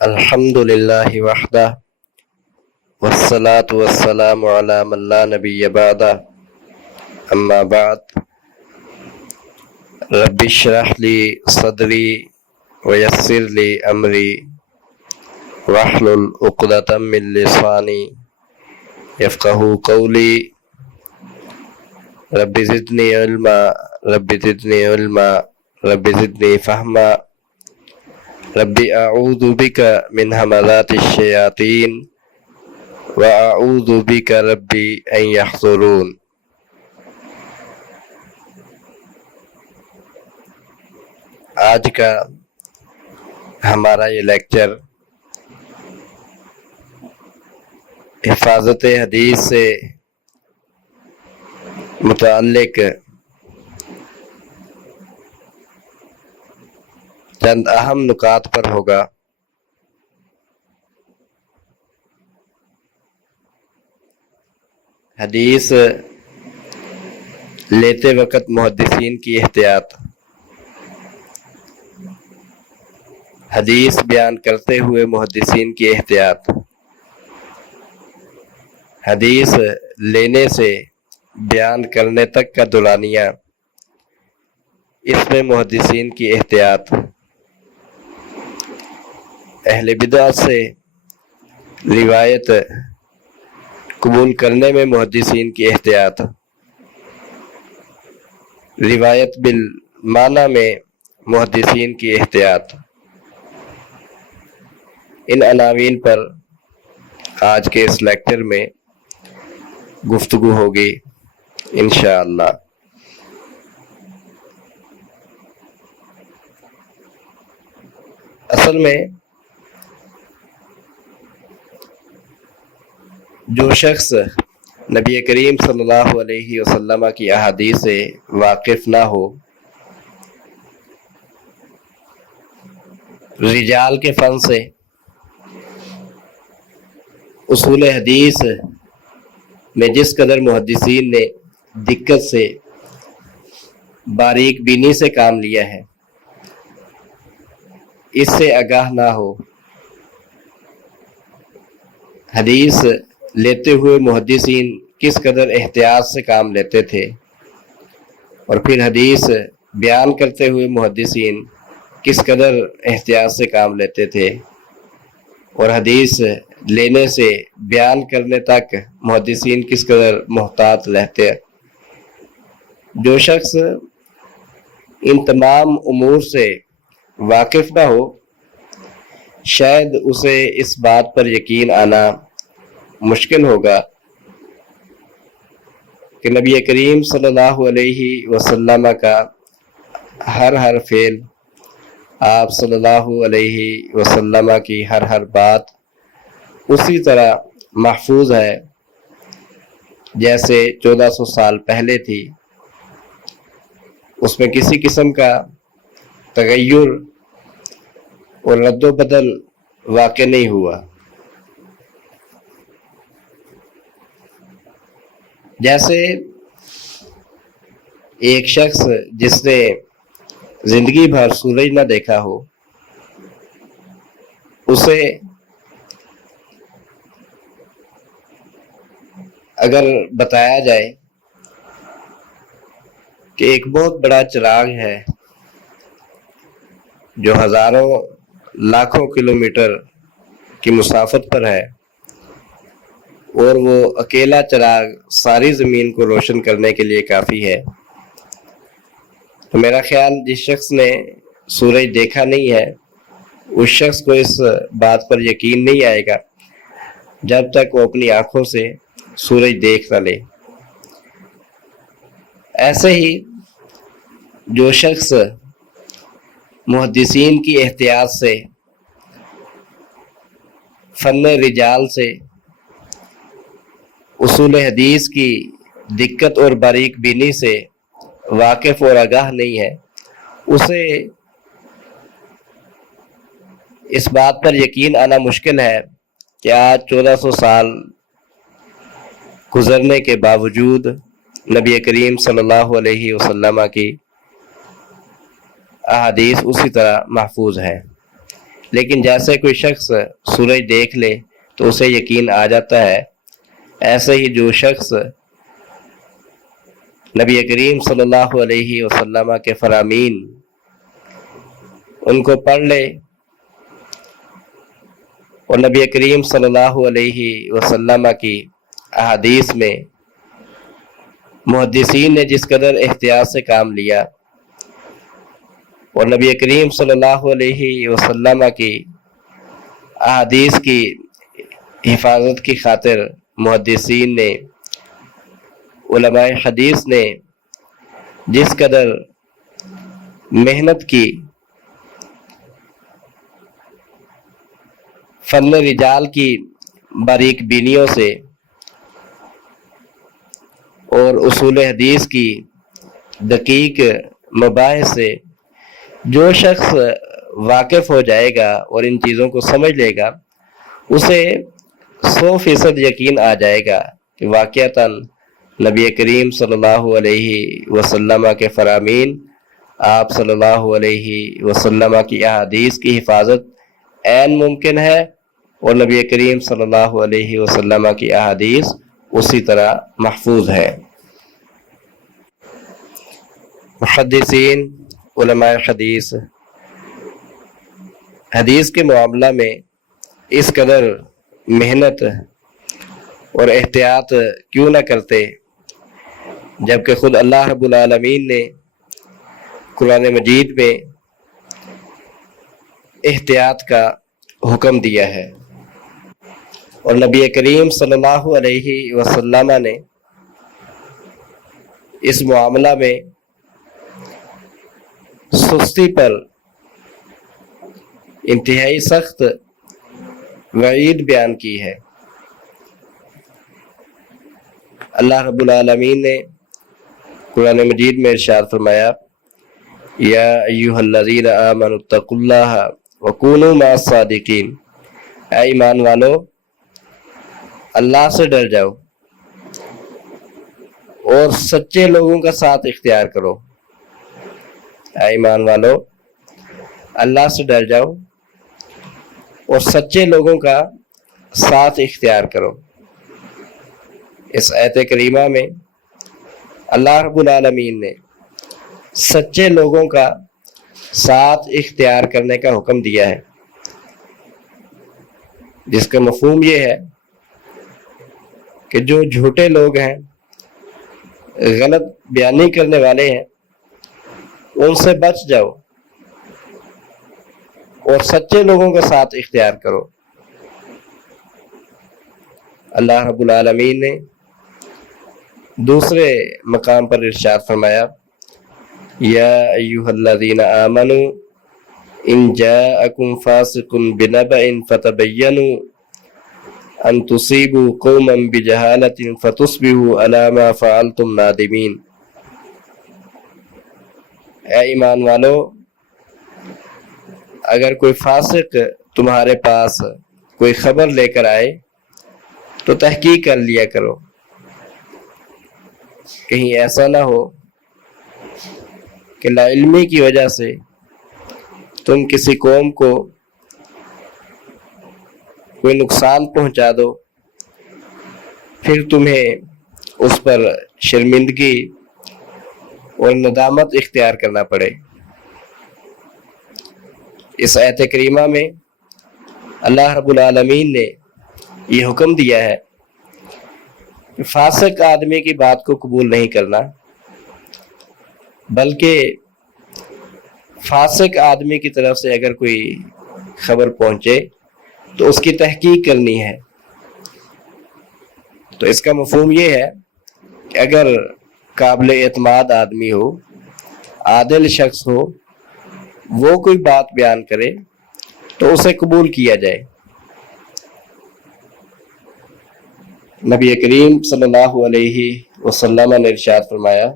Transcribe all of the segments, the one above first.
الحمد للہ وحدہ والصلاة والسلام علی من لا نبی بعدہ اما بعد رب اشرح لی صدری ویسر لی امری واحلل عقدۃ من لسانی یفقہوا قولی رب زدنی علما رب زدنی علما رب زدنی فہما ربی اعوذ بک من ہمزات الشیاطین واعوذ بک ربی ان یحضرون۔ آج کا ہمارا یہ لیکچر حفاظت حدیث سے متعلق چند اہم نکات پر ہوگا۔ حدیث لیتے وقت محدثین کی احتیاط، حدیث بیان کرتے ہوئے محدثین کی احتیاط، حدیث لینے سے بیان کرنے تک کا دورانیہ، اس میں محدثین کی احتیاط، اہل بدعت سے روایت قبول کرنے میں محدثین کی احتیاط، روایت بالمعنی میں محدثین کی احتیاط، ان عناوین پر آج کے اس لیکچر میں گفتگو ہوگی انشاءاللہ۔ اصل میں جو شخص نبی کریم صلی اللہ علیہ وسلم کی احادیث سے واقف نہ ہو، رجال کے فن سے، اصول حدیث میں جس قدر محدثین نے دقت سے، باریک بینی سے کام لیا ہے، اس سے آگاہ نہ ہو، حدیث لیتے ہوئے محدثین کس قدر احتیاط سے کام لیتے تھے، اور پھر حدیث بیان کرتے ہوئے محدثین کس قدر احتیاط سے کام لیتے تھے، اور حدیث لینے سے بیان کرنے تک محدثین کس قدر محتاط رہتے۔ جو شخص ان تمام امور سے واقف نہ ہو، شاید اسے اس بات پر یقین آنا مشکل ہوگا کہ نبی کریم صلی اللہ علیہ وسلم کا ہر فعل، آپ صلی اللہ علیہ وسلم کی ہر بات اسی طرح محفوظ ہے جیسے 1400 سال پہلے تھی، اس میں کسی قسم کا تغیر اور رد و بدل واقع نہیں ہوا۔ جیسے ایک شخص جس نے زندگی بھر سورج نہ دیکھا ہو، اسے اگر بتایا جائے کہ ایک بہت بڑا چراغ ہے جو ہزاروں لاکھوں کلومیٹر کی مسافت پر ہے، اور وہ اکیلا چراغ ساری زمین کو روشن کرنے کے لیے کافی ہے، تو میرا خیال جس شخص نے سورج دیکھا نہیں ہے، اس شخص کو اس بات پر یقین نہیں آئے گا جب تک وہ اپنی آنکھوں سے سورج دیکھ نہ لے۔ ایسے ہی جو شخص محدثین کی احتیاط سے، فن رجال سے، اصول حدیث کی دقت اور باریک بینی سے واقف اور آگاہ نہیں ہے، اسے اس بات پر یقین آنا مشکل ہے کہ آج 1400 سال گزرنے کے باوجود نبی کریم صلی اللہ علیہ وسلم کی احادیث اسی طرح محفوظ ہیں، لیکن جیسے کوئی شخص سورج دیکھ لے تو اسے یقین آ جاتا ہے، ایسے ہی جو شخص نبی کریم صلی اللہ علیہ وسلم کے فرامین ان کو پڑھ لے اور نبی کریم صلی اللہ علیہ وسلم کی احادیث میں محدثین نے جس قدر احتیاط سے کام لیا اور نبی کریم صلی اللہ علیہ وسلم کی احادیث کی حفاظت کی خاطر محدثین نے، علماء حدیث نے جس قدر محنت کی، فن رجال کی باریک بینیوں سے اور اصول حدیث کی دقیق مباحث سے جو شخص واقف ہو جائے گا اور ان چیزوں کو سمجھ لے گا، اسے 100% یقین آ جائے گا کہ واقعتاً نبی کریم صلی اللہ علیہ وسلم کے فرامین، آپ صلی اللہ علیہ وسلم کی احادیث کی حفاظت عین ممکن ہے اور نبی کریم صلی اللہ علیہ وسلم کی احادیث اسی طرح محفوظ ہے۔ محدثین، علماء حدیث حدیث کے معاملہ میں اس قدر محنت اور احتیاط کیوں نہ کرتے، جبکہ خود اللہ رب العالمین نے قرآن مجید میں احتیاط کا حکم دیا ہے اور نبی کریم صلی اللہ علیہ وسلم نے اس معاملہ میں سستی پر انتہائی سخت وعید بیان کی ہے۔ اللہ رب العالمین نے قرآن مجید میں ارشاد فرمایا، یا ایھا الذین آمنوا اتقوا اللہ وکونوا مع الصادقین، اے ایمان والو اللہ سے ڈر جاؤ اور سچے لوگوں کا ساتھ اختیار کرو۔ اے ایمان والو اللہ سے ڈر جاؤ اور سچے لوگوں کا ساتھ اختیار کرو۔ اس آیت کریمہ میں اللہ رب العالمین نے سچے لوگوں کا ساتھ اختیار کرنے کا حکم دیا ہے، جس کا مفہوم یہ ہے کہ جو جھوٹے لوگ ہیں، غلط بیانی کرنے والے ہیں، ان سے بچ جاؤ اور سچے لوگوں کا ساتھ اختیار کرو۔ اللہ رب العالمین نے دوسرے مقام پر ارشاد فرمایا، یا ایھا الذین آمنوا ان جاءکم فاسق بنبأ فتبینوا ان تصیبوا قوما بجہالۃ فتصبحوا علی ما فعلتم نادمین۔ اے ایمان والو، اگر کوئی فاسق تمہارے پاس کوئی خبر لے کر آئے تو تحقیق کر لیا کرو، کہیں ایسا نہ ہو کہ لا علمی کی وجہ سے تم کسی قوم کو کوئی نقصان پہنچا دو، پھر تمہیں اس پر شرمندگی اور ندامت اختیار کرنا پڑے۔ اس آیت کریمہ میں اللہ رب العالمین نے یہ حکم دیا ہے کہ فاسق آدمی کی بات کو قبول نہیں کرنا، بلکہ فاسق آدمی کی طرف سے اگر کوئی خبر پہنچے تو اس کی تحقیق کرنی ہے۔ تو اس کا مفہوم یہ ہے کہ اگر قابل اعتماد آدمی ہو، عادل شخص ہو، وہ کوئی بات بیان کرے تو اسے قبول کیا جائے۔ نبی کریم صلی اللہ علیہ وسلم نے ارشاد فرمایا،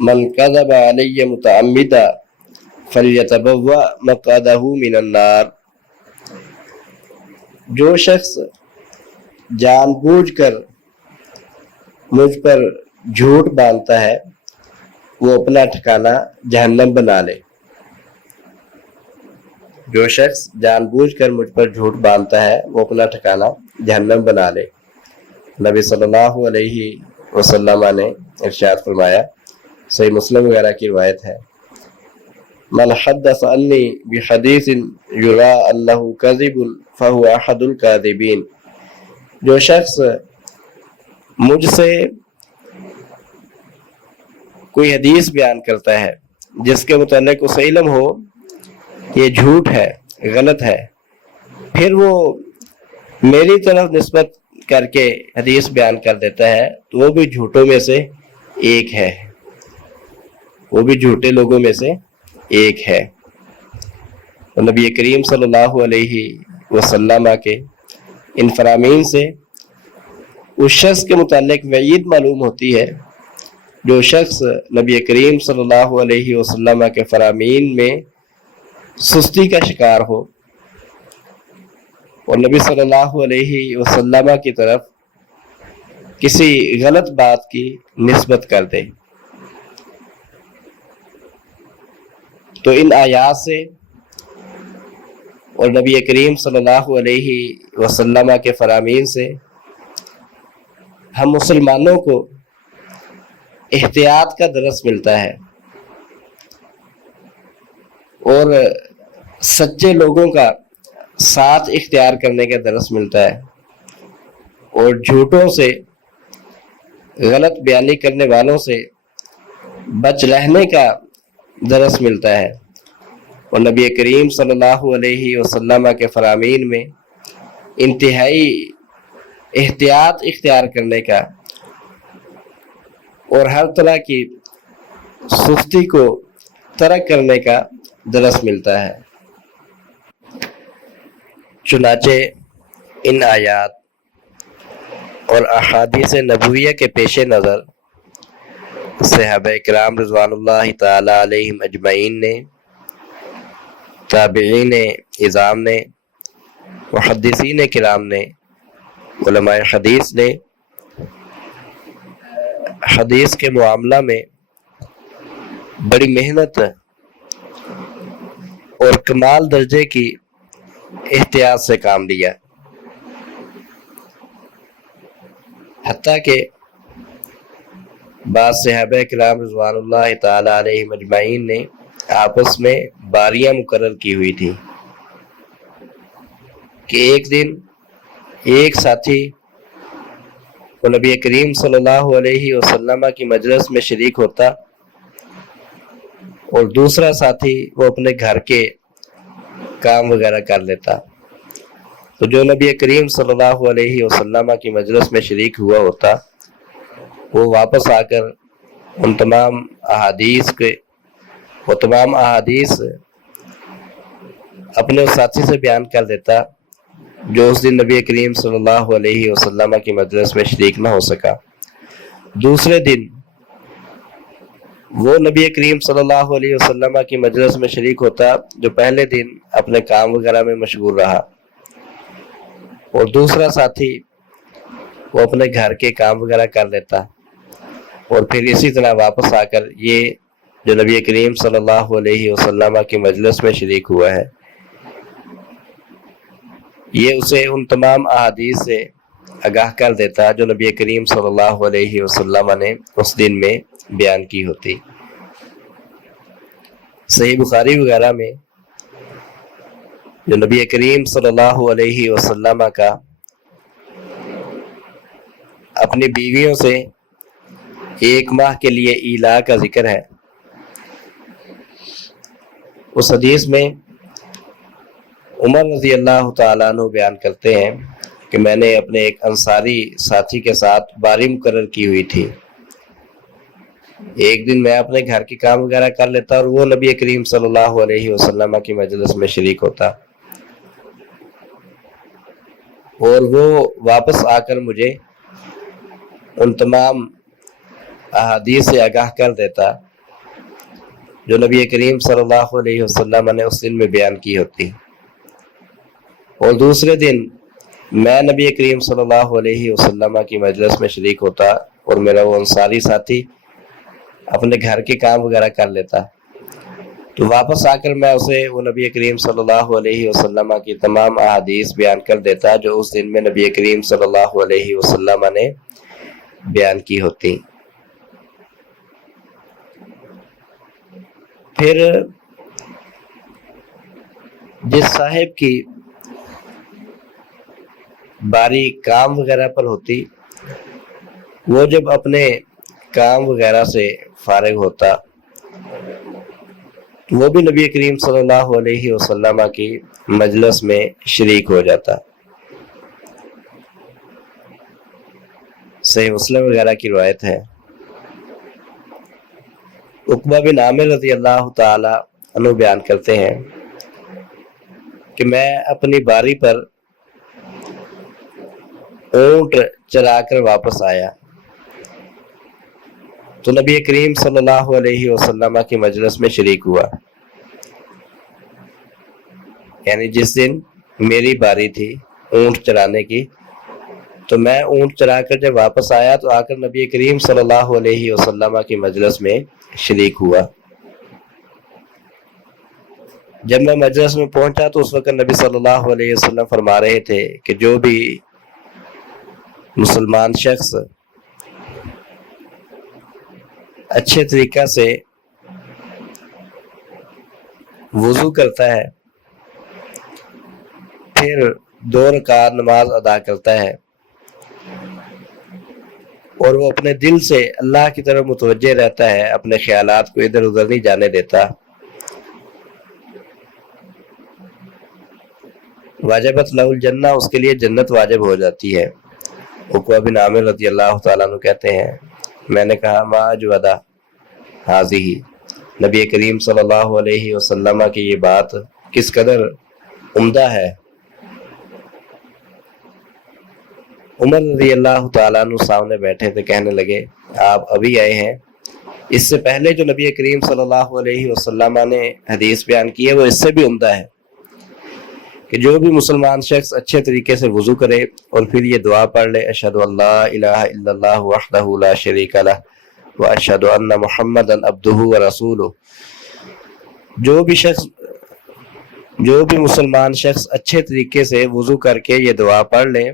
من کذب علی متعمدا فلیتبوأ مقعدہ من النار۔ جو شخص جان بوجھ کر مجھ پر جھوٹ باندھتا ہے وہ اپنا ٹھکانہ جہنم بنا لے۔ جو شخص جان بوجھ کر مجھ پر جھوٹ باندھتا ہے وہ اپنا ٹھکانہ جہنم بنا لے۔ نبی صلی اللہ علیہ وسلم نے ارشاد فرمایا، صحیح مسلم وغیرہ کی روایت ہے، من حدث عنی بحدیث یرا انہ کذب فہو احد الکاذبین۔ جو شخص مجھ سے کوئی حدیث بیان کرتا ہے جس کے متعلق اسے علم ہو یہ جھوٹ ہے، غلط ہے، پھر وہ میری طرف نسبت کر کے حدیث بیان کر دیتا ہے تو وہ بھی جھوٹوں میں سے ایک ہے، وہ بھی جھوٹے لوگوں میں سے ایک ہے۔ اور نبی کریم صلی اللہ علیہ وسلم کے ان فرامین سے اس شخص کے متعلق وعید معلوم ہوتی ہے جو شخص نبی کریم صلی اللہ علیہ وسلم کے فرامین میں سستی کا شکار ہو اور نبی صلی اللہ علیہ وسلم کی طرف کسی غلط بات کی نسبت کر دے۔ تو ان آیات سے اور نبی کریم صلی اللہ علیہ وسلم کے فرامین سے ہم مسلمانوں کو احتیاط کا درس ملتا ہے اور سچے لوگوں کا ساتھ اختیار کرنے کا درس ملتا ہے اور جھوٹوں سے، غلط بیانی کرنے والوں سے بچ رہنے کا درس ملتا ہے۔ اور نبی کریم صلی اللہ علیہ وسلم کے فرامین میں انتہائی احتیاط اختیار کرنے کا اور ہر طرح کی سستی کو ترک کرنے کا درس ملتا ہے۔ چنانچہ ان آیات اور احادیث نبویہ کے پیش نظر صحابہ کرام رضوان اللہ تعالی علیہم اجمعین نے، تابعین اعظام نے، محدثین کرام نے، علماء حدیث نے حدیث کے معاملہ میں بڑی محنت اور کمال درجے کی احتیاط سے کام لیا، حتیٰ کہ بعض صحابہ کرام رضوان اللہ تعالی علیہم اجمعین نے آپس میں باریاں مقرر کی ہوئی تھی کہ ایک دن ایک ساتھی وہ نبی کریم صلی اللہ علیہ وسلم کی مجلس میں شریک ہوتا اور دوسرا ساتھی وہ اپنے گھر کے کام وغیرہ کر لیتا۔ تو جو نبی کریم صلی اللہ علیہ وسلم کی مجلس میں شریک ہوا ہوتا وہ واپس آ کر ان تمام احادیث اپنے ساتھی سے بیان کر دیتا جو اس دن نبی کریم صلی اللہ علیہ وسلم کی مجلس میں شریک نہ ہو سکا۔ دوسرے دن وہ نبی کریم صلی اللہ علیہ وسلم کی مجلس میں شریک ہوتا جو پہلے دن اپنے کام وغیرہ میں مشغول رہا، اور دوسرا ساتھی وہ اپنے گھر کے کام وغیرہ کر لیتا، اور پھر اسی طرح واپس آ کر یہ جو نبی کریم صلی اللہ علیہ وسلم کی مجلس میں شریک ہوا ہے یہ اسے ان تمام احادیث سے آگاہ کر دیتا جو نبی کریم صلی اللہ علیہ وسلم نے اس دن میں بیان کی ہوتی۔ صحیح بخاری وغیرہ میں جو نبی کریم صلی اللہ علیہ وسلم کا اپنی بیویوں سے 1 ماہ کے لیے ایلا کا ذکر ہے، اس حدیث میں عمر رضی اللہ تعالیٰ عنہ بیان کرتے ہیں کہ میں نے اپنے ایک انصاری ساتھی کے ساتھ باری مقرر کی ہوئی تھی، ایک دن میں اپنے گھر کے کام وغیرہ کر لیتا اور وہ نبی کریم صلی اللہ علیہ وسلم کی مجلس میں شریک ہوتا، اور وہ واپس آ کر مجھے ان تمام احادیث سے آگاہ کر دیتا جو نبی کریم صلی اللہ علیہ وسلم نے اس دن میں بیان کی ہوتی، اور دوسرے دن میں نبی کریم صلی اللہ علیہ وسلم کی مجلس میں شریک ہوتا اور میرا وہ انصاری ساتھی اپنے گھر کے کام وغیرہ کر لیتا، تو واپس آ کر میں اسے وہ نبی کریم صلی اللہ علیہ وسلم کی تمام احادیث بیان کر دیتا جو اس دن میں نبی کریم صلی اللہ علیہ وسلم نے بیان کی ہوتی۔ پھر جس صاحب کی باری کام وغیرہ پر ہوتی، وہ جب اپنے کام وغیرہ سے فارغ ہوتا، وہ بھی نبی کریم صلی اللہ علیہ وسلم کی مجلس میں شریک ہو جاتا۔ صحیح مسلم وغیرہ کی روایت ہے، عقبہ بن عامر رضی اللہ تعالی عنہ بیان کرتے ہیں کہ میں اپنی باری پر اونٹ چرا کر واپس آیا تو نبی کریم صلی اللہ علیہ وسلم کی مجلس میں شریک ہوا، یعنی جس دن میری باری تھی اونٹ چرانے کی، تو میں اونٹ چرا کر جب واپس آیا تو آ کر نبی کریم صلی اللہ علیہ وسلم کی مجلس میں شریک ہوا۔ جب میں مجلس میں پہنچا تو اس وقت نبی صلی اللہ علیہ وسلم فرما رہے تھے کہ جو بھی مسلمان شخص اچھے طریقہ سے وضو کرتا ہے، پھر 2 رکعت نماز ادا کرتا ہے اور وہ اپنے دل سے اللہ کی طرف متوجہ رہتا ہے، اپنے خیالات کو ادھر ادھر نہیں جانے دیتا، واجبت لہ الجنہ، اس کے لیے جنت واجب ہو جاتی ہے۔ عقبہ بن عامر رضی اللہ تعالیٰ عنہ کہتے ہیں میں نے کہا ما اجودہ حاضی، نبی کریم صلی اللہ علیہ وسلم کی یہ بات کس قدر عمدہ ہے۔ عمر رضی اللہ تعالیٰ عنہ سامنے بیٹھے تھے، کہنے لگے آپ ابھی آئے ہیں، اس سے پہلے جو نبی کریم صلی اللہ علیہ وسلم نے حدیث بیان کی ہے وہ اس سے بھی عمدہ ہے کہ جو بھی مسلمان شخص اچھے طریقے سے وضو کرے اور پھر یہ دعا پڑھ لے اشہد ان لا الہ الا اللہ وحدہ لا شریک لہ واشہد ان محمدا عبدہ ورسولہ، جو بھی مسلمان شخص اچھے طریقے سے وضو کر کے یہ دعا پڑھ لے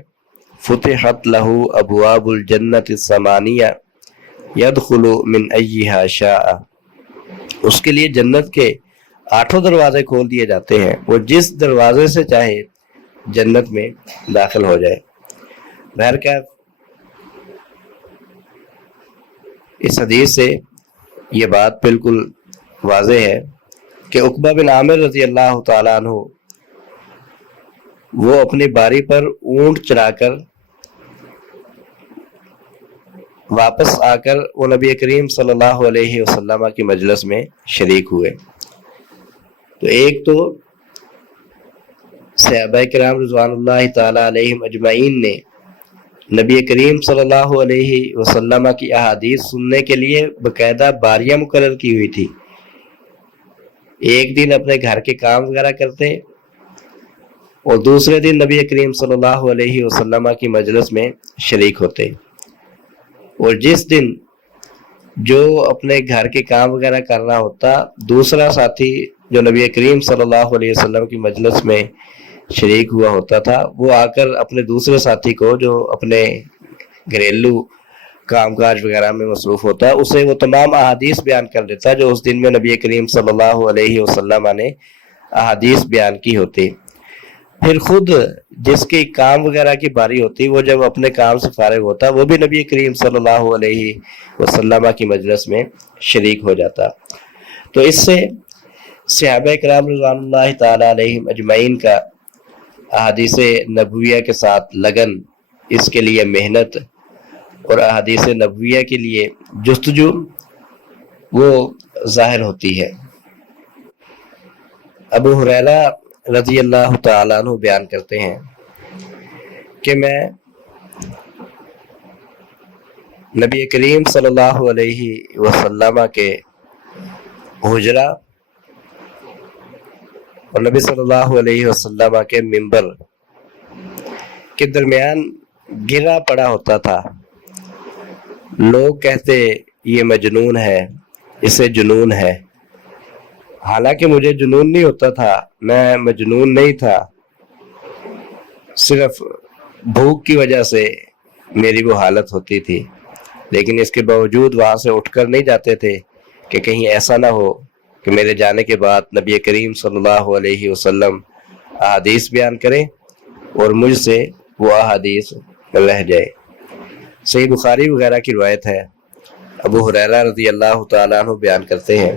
فتحت لہ ابواب الجنت الثمانیہ یدخل من ایہا شاء، اس کے لیے جنت کے 8 دروازے کھول دیے جاتے ہیں، وہ جس دروازے سے چاہے جنت میں داخل ہو جائے۔ بہرکیف اس حدیث سے یہ بات بالکل واضح ہے کہ عقبہ بن عامر رضی اللہ تعالیٰ عنہ وہ اپنی باری پر اونٹ چرا کر واپس آ کر وہ نبی کریم صلی اللہ علیہ وسلم کی مجلس میں شریک ہوئے۔ تو ایک تو صحابہ کرام رضوان اللہ تعالی علیہم اجمعین نے نبی کریم صلی اللہ علیہ وسلم کی احادیث سننے کے لیے باقاعدہ باریاں مقرر کی ہوئی تھی، ایک دن اپنے گھر کے کام وغیرہ کرتے اور دوسرے دن نبی کریم صلی اللہ علیہ وسلم کی مجلس میں شریک ہوتے، اور جس دن جو اپنے گھر کے کام وغیرہ کرنا ہوتا، دوسرا ساتھی جو نبی کریم صلی اللہ علیہ وسلم کی مجلس میں شریک ہوا ہوتا تھا وہ آ کر اپنے دوسرے ساتھی کو جو اپنے گھریلو کام کاج وغیرہ میں مصروف ہوتا ہے اسے وہ تمام احادیث بیان کر دیتا جو اس دن میں نبی کریم صلی اللہ علیہ وسلم نے احادیث بیان کی ہوتی۔ پھر خود جس کی کام وغیرہ کی باری ہوتی وہ جب اپنے کام سے فارغ ہوتا وہ بھی نبی کریم صلی اللہ علیہ وسلم کی مجلس میں شریک ہو جاتا۔ تو اس سے صحابہ کرام رضوان اللہ تعالی علیہم اجمعین کا احادیث نبویہ کے ساتھ لگن، اس کے لیے محنت اور احادیث نبویہ کے لیے جستجو وہ ظاہر ہوتی ہے۔ ابو ہریرہ رضی اللہ تعالیٰ عنہ بیان کرتے ہیں کہ میں نبی کریم صلی اللہ علیہ وسلم کے حجرہ اور نبی صلی اللہ علیہ وسلم کے منبر کے درمیان گرا پڑا ہوتا تھا، لوگ کہتے یہ مجنون ہے، اسے جنون ہے، حالانکہ مجھے جنون نہیں ہوتا تھا، میں مجنون نہیں تھا، صرف بھوک کی وجہ سے میری وہ حالت ہوتی تھی، لیکن اس کے باوجود وہاں سے اٹھ کر نہیں جاتے تھے کہ کہیں ایسا نہ ہو کہ میرے جانے کے بعد نبی کریم صلی اللہ علیہ وسلم احادیث بیان کریں اور مجھ سے وہ احادیث رہ جائے۔ صحیح بخاری وغیرہ کی روایت ہے، ابو ہریرہ رضی اللہ تعالیٰ عنہ بیان کرتے ہیں،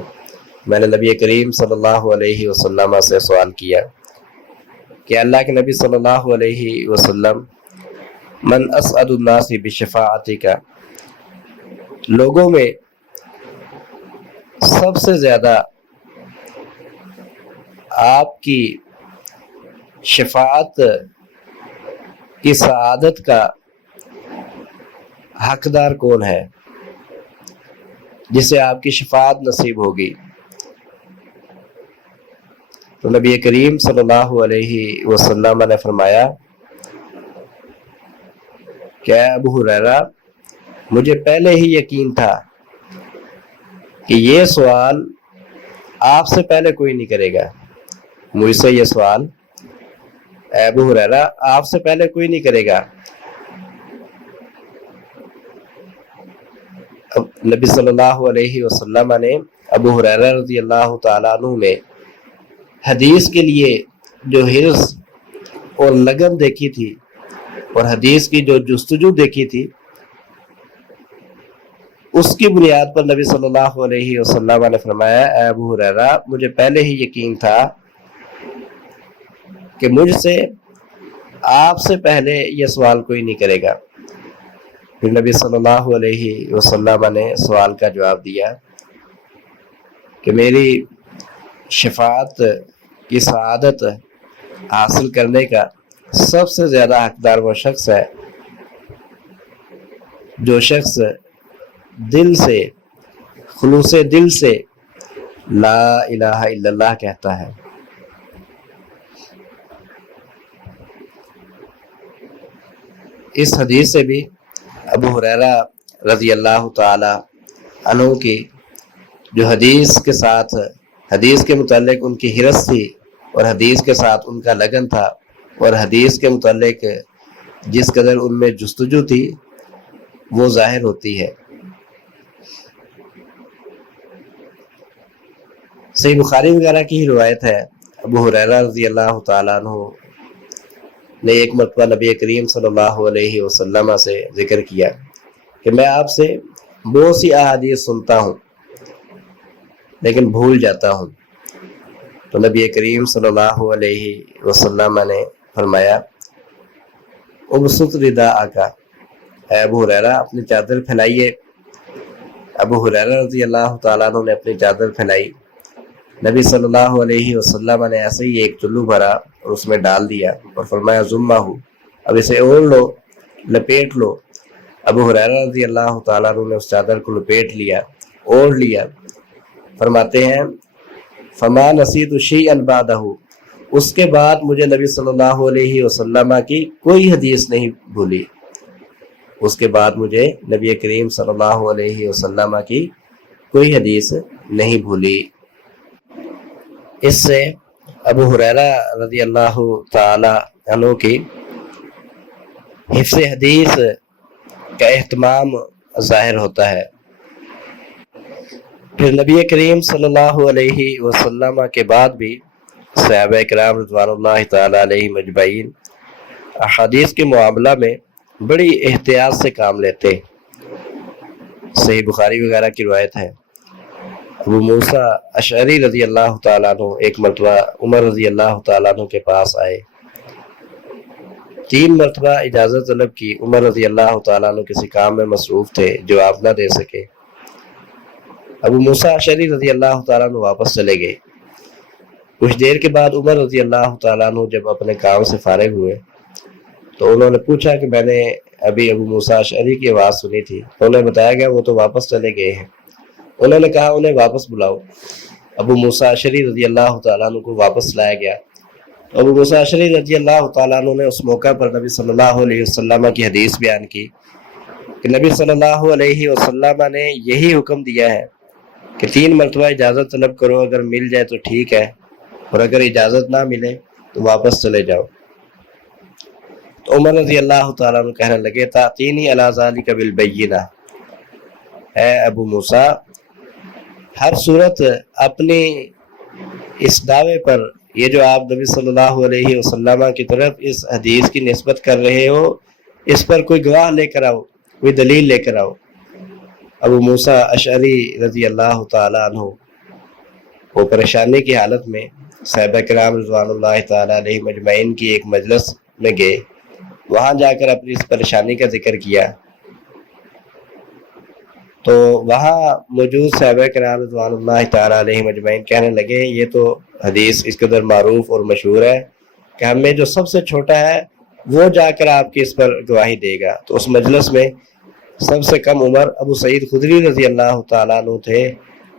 میں نے نبی کریم صلی اللہ علیہ وسلم سے سوال کیا کہ اللہ کے نبی صلی اللہ علیہ وسلم، من اسعد الناس بشفاعتک، لوگوں میں سب سے زیادہ آپ کی شفاعت کی سعادت کا حقدار کون ہے، جسے آپ کی شفاعت نصیب ہوگی؟ تو نبی کریم صلی اللہ علیہ وسلم نے فرمایا کہ اے ابو ہریرہ، مجھے پہلے ہی یقین تھا کہ یہ سوال آپ سے پہلے کوئی نہیں کرے گا، مجھ سے یہ سوال اے ابو ہریرہ آپ سے پہلے کوئی نہیں کرے گا۔ نبی صلی اللہ علیہ وسلم نے ابو ہریرہ رضی اللہ تعالیٰ عنہ میں حدیث کے لیے جو حرص اور لگن دیکھی تھی اور حدیث کی جو جستجو دیکھی تھی، اس کی بنیاد پر نبی صلی اللہ علیہ وسلم نے فرمایا اے ابو ہریرہ، مجھے پہلے ہی یقین تھا کہ مجھ سے آپ سے پہلے یہ سوال کوئی نہیں کرے گا۔ پھر نبی صلی اللہ علیہ وسلم نے سوال کا جواب دیا کہ میری شفاعت کی سعادت حاصل کرنے کا سب سے زیادہ حقدار وہ شخص ہے جو شخص دل سے، خلوص دل سے لا الہ الا اللہ کہتا ہے۔ اس حدیث سے بھی ابو ہریرہ رضی اللہ تعالی عنہ کی جو حدیث کے ساتھ، حدیث کے متعلق ان کی حرص تھی اور حدیث کے ساتھ ان کا لگن تھا اور حدیث کے متعلق جس قدر ان میں جستجو تھی، وہ ظاہر ہوتی ہے۔ صحیح بخاری وغیرہ کی ہی روایت ہے، ابو ہریرہ رضی اللہ تعالیٰ عنہ نے ایک مرتبہ نبی کریم صلی اللہ علیہ وسلم سے ذکر کیا کہ میں آپ سے بہت سی احادیث سنتا ہوں لیکن بھول جاتا ہوں۔ تو نبی کریم صلی اللہ علیہ وسلم نے فرمایا ابسط رداءک، اے ابو ہریرہ اپنی چادر پھیلائیے۔ ابو ہریرہ رضی اللہ تعالیٰ عنہ نے اپنی چادر پھیلائی، نبی صلی اللہ علیہ وسلم نے ایسے ہی ایک چلو بھرا اور اس میں ڈال دیا اور فرمایا ضمہ، اب اسے اوڑھ لو، لپیٹ لو۔ ابو ہریرہ رضی اللہ تعالیٰ عنہ نے اس چادر کو لپیٹ لیا، اوڑھ لیا۔ فرماتے ہیں فما نسیت شیئا بعدہ، اس کے بعد مجھے نبی صلی اللہ علیہ وسلم کی کوئی حدیث نہیں بھولی، اس کے بعد مجھے نبی کریم صلی اللہ علیہ وسلم کی کوئی حدیث نہیں بھولی۔ اس سے ابو ہریرہ رضی اللہ تعالی عنہ کی حفظ حدیث کا اہتمام ظاہر ہوتا ہے۔ پھر نبی کریم صلی اللہ علیہ وسلم کے بعد بھی صحابہ کرام رضوان اللہ تعالی علیہم اجمعین احادیث کے معاملہ میں بڑی احتیاط سے کام لیتے۔ صحیح بخاری وغیرہ کی روایت ہے، ابو موسیٰ اشعری رضی اللہ تعالیٰ عنہ ایک مرتبہ عمر رضی اللہ تعالیٰ عنہ کے پاس آئے، 3 مرتبہ اجازت طلب کی۔ عمر رضی اللہ تعالیٰ عنہ کسی کام میں مصروف تھے، جواب نہ دے سکے۔ ابو موسیٰ اشعری رضی اللہ تعالیٰ عنہ واپس چلے گئے۔ کچھ دیر کے بعد عمر رضی اللہ تعالیٰ عنہ جب اپنے کام سے فارغ ہوئے تو انہوں نے پوچھا کہ میں نے ابھی ابو موسیٰ اشعری کی آواز سنی تھی۔ انہیں بتایا گیا وہ تو واپس چلے گئے ہیں۔ انہوں نے کہا انہیں واپس بلاؤ۔ ابو موسیٰ اشعری رضی اللہ تعالیٰ عنہ کو واپس لایا گیا۔ ابو موسیٰ اشعری رضی اللہ تعالیٰ عنہ نے اس موقع پر نبی صلی اللہ علیہ وسلم کی حدیث بیان کی کہ نبی صلی اللہ علیہ وسلم نے یہی حکم دیا ہے کہ 3 مرتبہ اجازت طلب کرو، اگر مل جائے تو ٹھیک ہے، اور اگر اجازت نہ ملے تو واپس چلے جاؤ۔ تو عمر رضی اللہ تعالیٰ عنہ کہنے لگے تعطینی علی ذالک بالبینہ، اے ابو موسیٰ، ہر صورت اپنی اس دعوے پر، یہ جو آپ نبی صلی اللہ علیہ وسلم کی طرف اس حدیث کی نسبت کر رہے ہو، اس پر کوئی گواہ لے کر آؤ، کوئی دلیل لے کر آؤ۔ ابو موسیٰ اشعری رضی اللہ تعالیٰ عنہ وہ پریشانی کی حالت میں صحابہ کرام رضوان اللہ تعالیٰ علیہ مجمعین کی ایک مجلس میں گئے، وہاں جا کر اپنی اس پریشانی کا ذکر کیا، تو وہاں موجود صحابہ کرام رضوان اللہ تعالیٰ علیہ مجمعین کہنے لگے یہ تو حدیث اس قدر معروف اور مشہور ہے کہ ہم میں جو سب سے چھوٹا ہے وہ جا کر آپ کی اس پر گواہی دے گا۔ تو اس مجلس میں سب سے کم عمر ابو سعید خدری رضی اللہ تعالیٰ عنہ تھے،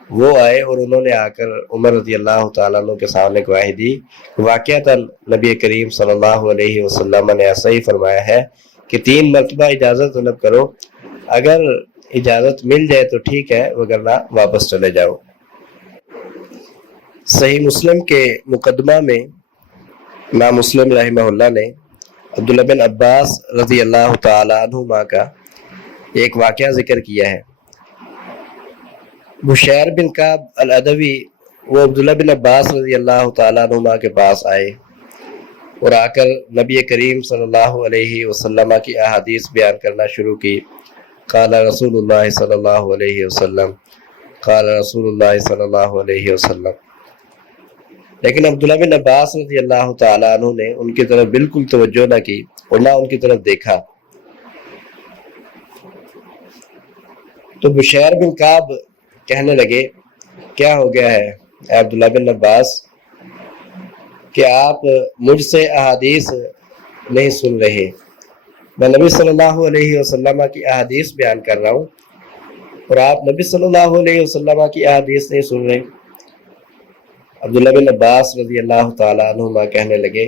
وہ آئے اور انہوں نے آ کر عمر رضی اللہ تعالیٰ عنہ کے سامنے گواہی دی۔ واقعتاً نبی کریم صلی اللہ علیہ وسلم نے ایسا ہی فرمایا ہے کہ 3 مرتبہ اجازت طلب کرو، اگر اجازت مل جائے تو ٹھیک ہے، وگرنہ واپس چلے جاؤ۔ صحیح مسلم کے مقدمہ میں امام مسلم رحمہ اللہ نے عبداللہ بن عباس رضی اللہ تعالیٰ عنہما کا ایک واقعہ ذکر کیا ہے۔ بشیر بن کعب العدوی وہ عبداللہ بن عباس رضی اللہ تعالیٰ عنہما کے پاس آئے اور آ کر نبی کریم صلی اللہ علیہ وسلم کی احادیث بیان کرنا شروع کی۔ قال رسول اللہ صلی اللہ علیہ وسلم، قال رسول اللہ صلی اللہ علیہ وسلم۔ لیکن عبداللہ بن عباس رضی اللہ تعالیٰ عنہ نے ان کی طرف بالکل توجہ نہ کی اور نہ ان کی طرف دیکھا۔ تو بشیر بن کعب کہنے لگے کیا ہو گیا ہے اے عبداللہ بن عباس کہ آپ مجھ سے احادیث نہیں سن رہے؟ میں نبی صلی اللہ علیہ وسلم کی احادیث بیان کر رہا ہوں اور آپ نبی صلی اللہ علیہ وسلم کی احادیث نہیں سن رہے۔ عبداللہ بن عباس رضی اللہ تعالیٰ عنہما کہنے لگے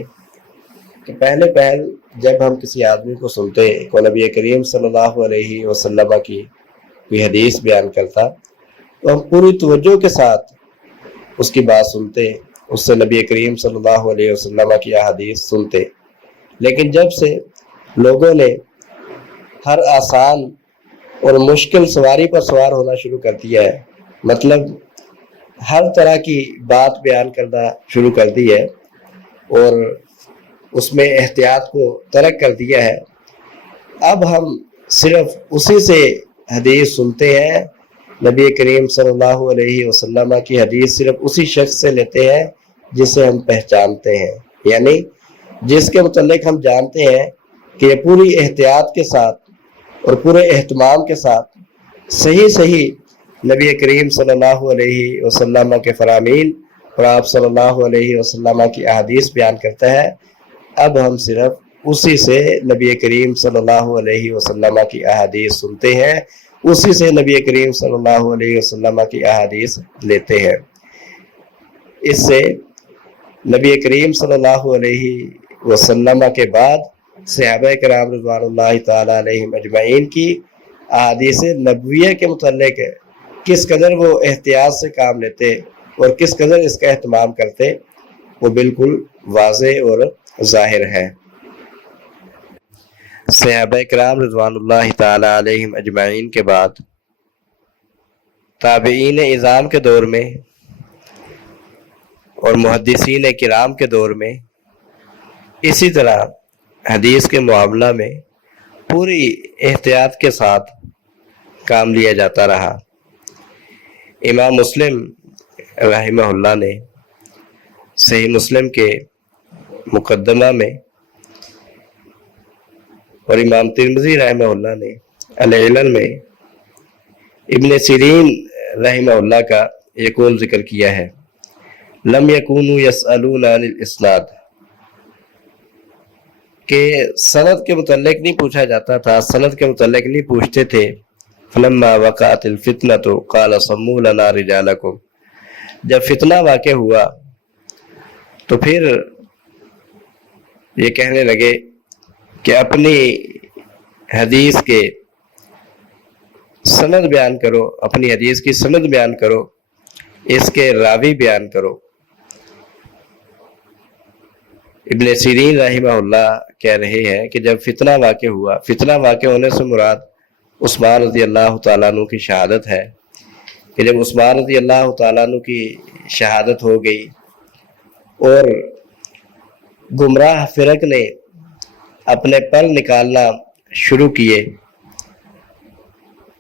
کہ پہلے پہل جب ہم کسی آدمی کو سنتے کو نبی کریم صلی اللہ علیہ وسلم کی کوئی حدیث بیان کرتا تو ہم پوری توجہ کے ساتھ اس کی بات سنتے، اس سے نبی کریم صلی اللہ علیہ وسلم کی احادیث سنتے۔ لیکن جب سے لوگوں نے ہر آسان اور مشکل سواری پر سوار ہونا شروع کر دیا ہے، مطلب ہر طرح کی بات بیان کرنا شروع کر دی ہے اور اس میں احتیاط کو ترک کر دیا ہے، اب ہم صرف اسی سے حدیث سنتے ہیں، نبی کریم صلی اللہ علیہ وسلم کی حدیث صرف اسی شخص سے لیتے ہیں جسے ہم پہچانتے ہیں، یعنی جس کے متعلق ہم جانتے ہیں کہ یہ پوری احتیاط کے ساتھ اور پورے اہتمام کے ساتھ صحیح نبی کریم صلی اللہ علیہ وسلم کے فرامین اور آپ صلی اللہ علیہ وسلم کی احادیث بیان کرتا ہے، اب ہم صرف اسی سے نبی کریم صلی اللہ علیہ وسلم کی احادیث سنتے ہیں، اسی سے نبی کریم صلی اللہ علیہ وسلم کی احادیث لیتے ہیں۔ اس سے نبی کریم صلی اللہ علیہ وسلم کے بعد صحابہ کرام رضوان اللہ تعالیٰ علیہ مجمعین کی احادیث نبویہ کے متعلق کس قدر وہ احتیاط سے کام لیتے اور کس قدر اس کا اہتمام کرتے، وہ بالکل واضح اور ظاہر ہے۔ صحابہ کرام رضوان اللہ تعالیٰ علیہ اجمعین کے بعد تابعین اعظام کے دور میں اور محدثین کرام کے دور میں اسی طرح حدیث کے معاملہ میں پوری احتیاط کے ساتھ کام لیا جاتا رہا۔ امام مسلم رحمہ اللہ نے صحیح مسلم کے مقدمہ میں اور امام ترمذی رحمہ اللہ نے العلل میں ابن سیرین رحمہ اللہ کا یہ قول ذکر کیا ہے، لم یکونوا یسألون عن الاسناد، کہ سند کے متعلق نہیں پوچھا جاتا تھا، سند کے متعلق نہیں پوچھتے تھے۔ فلما وقعت الفتنة قال سموا لنا رجالکم، جب فتنہ واقع ہوا تو پھر یہ کہنے لگے کہ اپنی حدیث کے سند بیان کرو، اپنی حدیث کی سند بیان کرو اس کے راوی بیان کرو۔ ابن سیرین رحمہ اللہ کہہ رہے ہیں کہ جب فتنہ واقع ہوا، فتنہ واقع ہونے سے مراد عثمان رضی اللہ تعالیٰ عنہ کی شہادت ہے، کہ جب عثمان رضی اللہ تعالیٰ عنہ کی شہادت ہو گئی اور گمراہ فرق نے اپنے پر نکالنا شروع کیے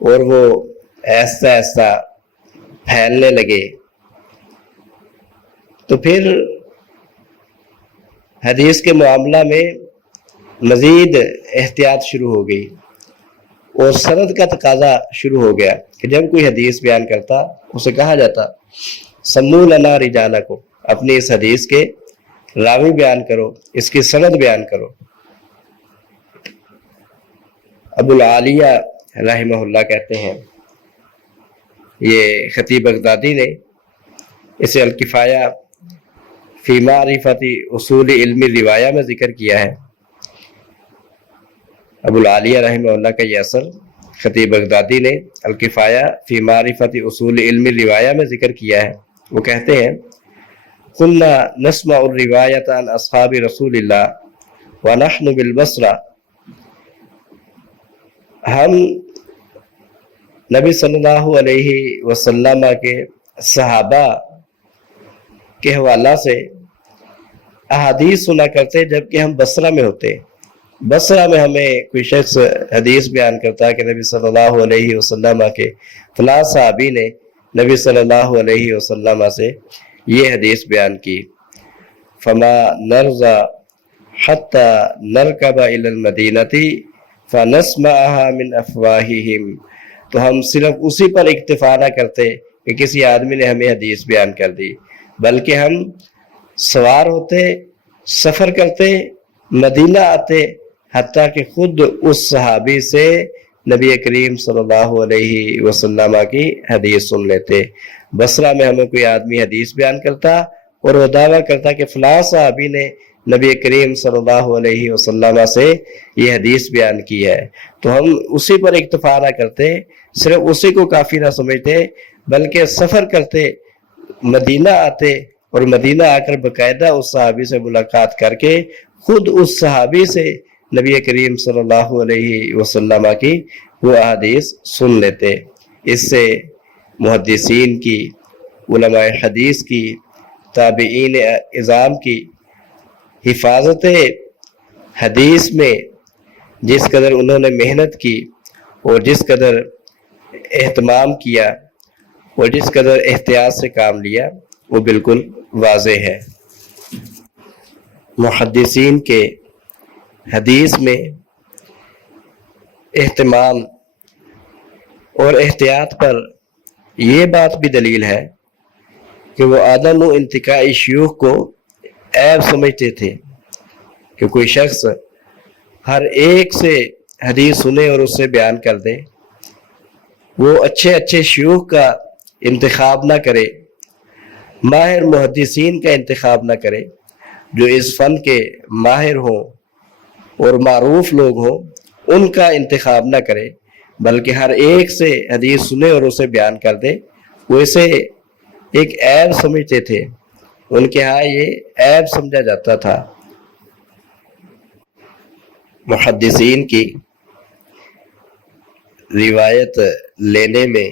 اور وہ ایسا ایسا پھیلنے لگے، تو پھر حدیث کے معاملہ میں مزید احتیاط شروع ہو گئی اور سند کا تقاضا شروع ہو گیا کہ جب کوئی حدیث بیان کرتا اسے کہا جاتا سمو لنا رجالکم، اپنی اس حدیث کے راوی بیان کرو، اس کی سند بیان کرو۔ ابو العالیہ رحمہ اللہ کہتے ہیں، یہ خطیب بغدادی نے اسے الکفایہ فی معرفت اصول علم روایہ میں ذکر کیا ہے۔ ابو العالیہ رحمہ اللہ کا یہ اثر خطیب بغدادی نے الکفایہ فی معرفت اصول علم روایہ میں ذکر کیا ہے۔ وہ کہتے ہیں قلنا نسمع الروایۃ عن اصحاب رسول اللہ ونحن بالبصرہ، ہم نبی صلی اللہ علیہ وسلم کے صحابہ کے حوالہ سے احادیث سنا کرتے جبکہ ہم بصرہ میں ہوتے۔ بصرہ میں ہمیں کوئی شخص حدیث بیان کرتا کہ نبی صلی اللہ علیہ وسلم کے فلاں صحابی نے نبی صلی اللہ علیہ وسلم سے یہ حدیث بیان کی، فما نرضى حتى نركب الى المدینہ فنسمعها من افواہہم، تو ہم صرف اسی پر اکتفا نہ کرتے کہ کسی آدمی نے ہمیں حدیث بیان کر دی، بلکہ ہم سوار ہوتے، سفر کرتے، مدینہ آتے، حتیٰ کہ خود اس صحابی سے نبی کریم صلی اللہ علیہ وسلم کی حدیث سن لیتے۔ بصرہ میں ہمیں کوئی آدمی حدیث بیان کرتا اور وہ دعویٰ کرتا کہ فلاں صحابی نے نبی کریم صلی اللہ علیہ وسلم سے یہ حدیث بیان کی ہے، تو ہم اسی پر اکتفا نہ کرتے، صرف اسی کو کافی نہ سمجھتے، بلکہ سفر کرتے، مدینہ آتے اور مدینہ آ کر باقاعدہ اس صحابی سے ملاقات کر کے خود اس صحابی سے نبی کریم صلی اللہ علیہ وسلم کی وہ احادیث سن لیتے۔ اس سے محدثین کی، علماء حدیث کی، تابعین اعظام کی حفاظت حدیث میں جس قدر انہوں نے محنت کی اور جس قدر اہتمام کیا اور جس قدر احتیاط سے کام لیا، وہ بالکل واضح ہے۔ محدثین کے حدیث میں اہتمام اور احتیاط پر یہ بات بھی دلیل ہے کہ وہ عدم و انتقاء شیوخ کو عیب سمجھتے تھے کہ کوئی شخص ہر ایک سے حدیث سنے اور اس سے بیان کر دے، وہ اچھے اچھے شیوخ کا انتخاب نہ کرے، ماہر محدثین کا انتخاب نہ کرے جو اس فن کے ماہر ہوں اور معروف لوگ ہوں، ان کا انتخاب نہ کرے، بلکہ ہر ایک سے حدیث سنے اور اسے بیان کر دے۔ وہ اسے ایک عیب سمجھتے تھے، ان کے ہاں یہ عیب سمجھا جاتا تھا۔ محدثین کی روایت لینے میں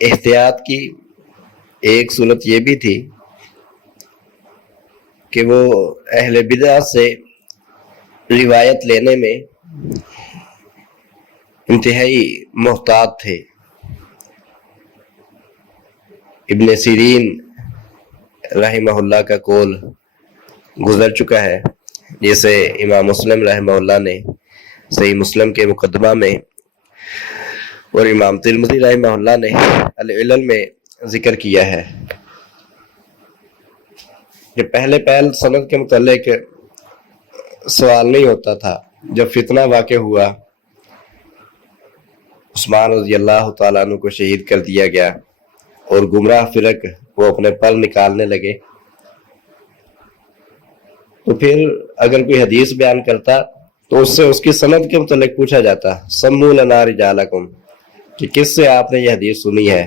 احتیاط کی ایک صورت یہ بھی تھی کہ وہ اہل بدعہ سے روایت لینے میں انتہائی محتاط تھے۔ ابن سیرین رحمہ اللہ کا قول گزر چکا ہے، جسے امام مسلم رحمہ اللہ نے صحیح مسلم کے مقدمہ میں اور امام ترمذی رحمہ اللہ نے العلل میں ذکر کیا ہے کہ پہلے سند کے متعلق سوال نہیں ہوتا تھا۔ جب فتنہ واقع ہوا، عثمان رضی اللہ تعالیٰ عنہ کو شہید کر دیا گیا اور گمراہ فرق وہ اپنے پل نکالنے لگے، تو پھر اگر کوئی حدیث بیان کرتا تو اس سے اس کی سند کے متعلق پوچھا جاتا، سمو لنا رجالکم، کہ کس سے آپ نے یہ حدیث سنی ہے،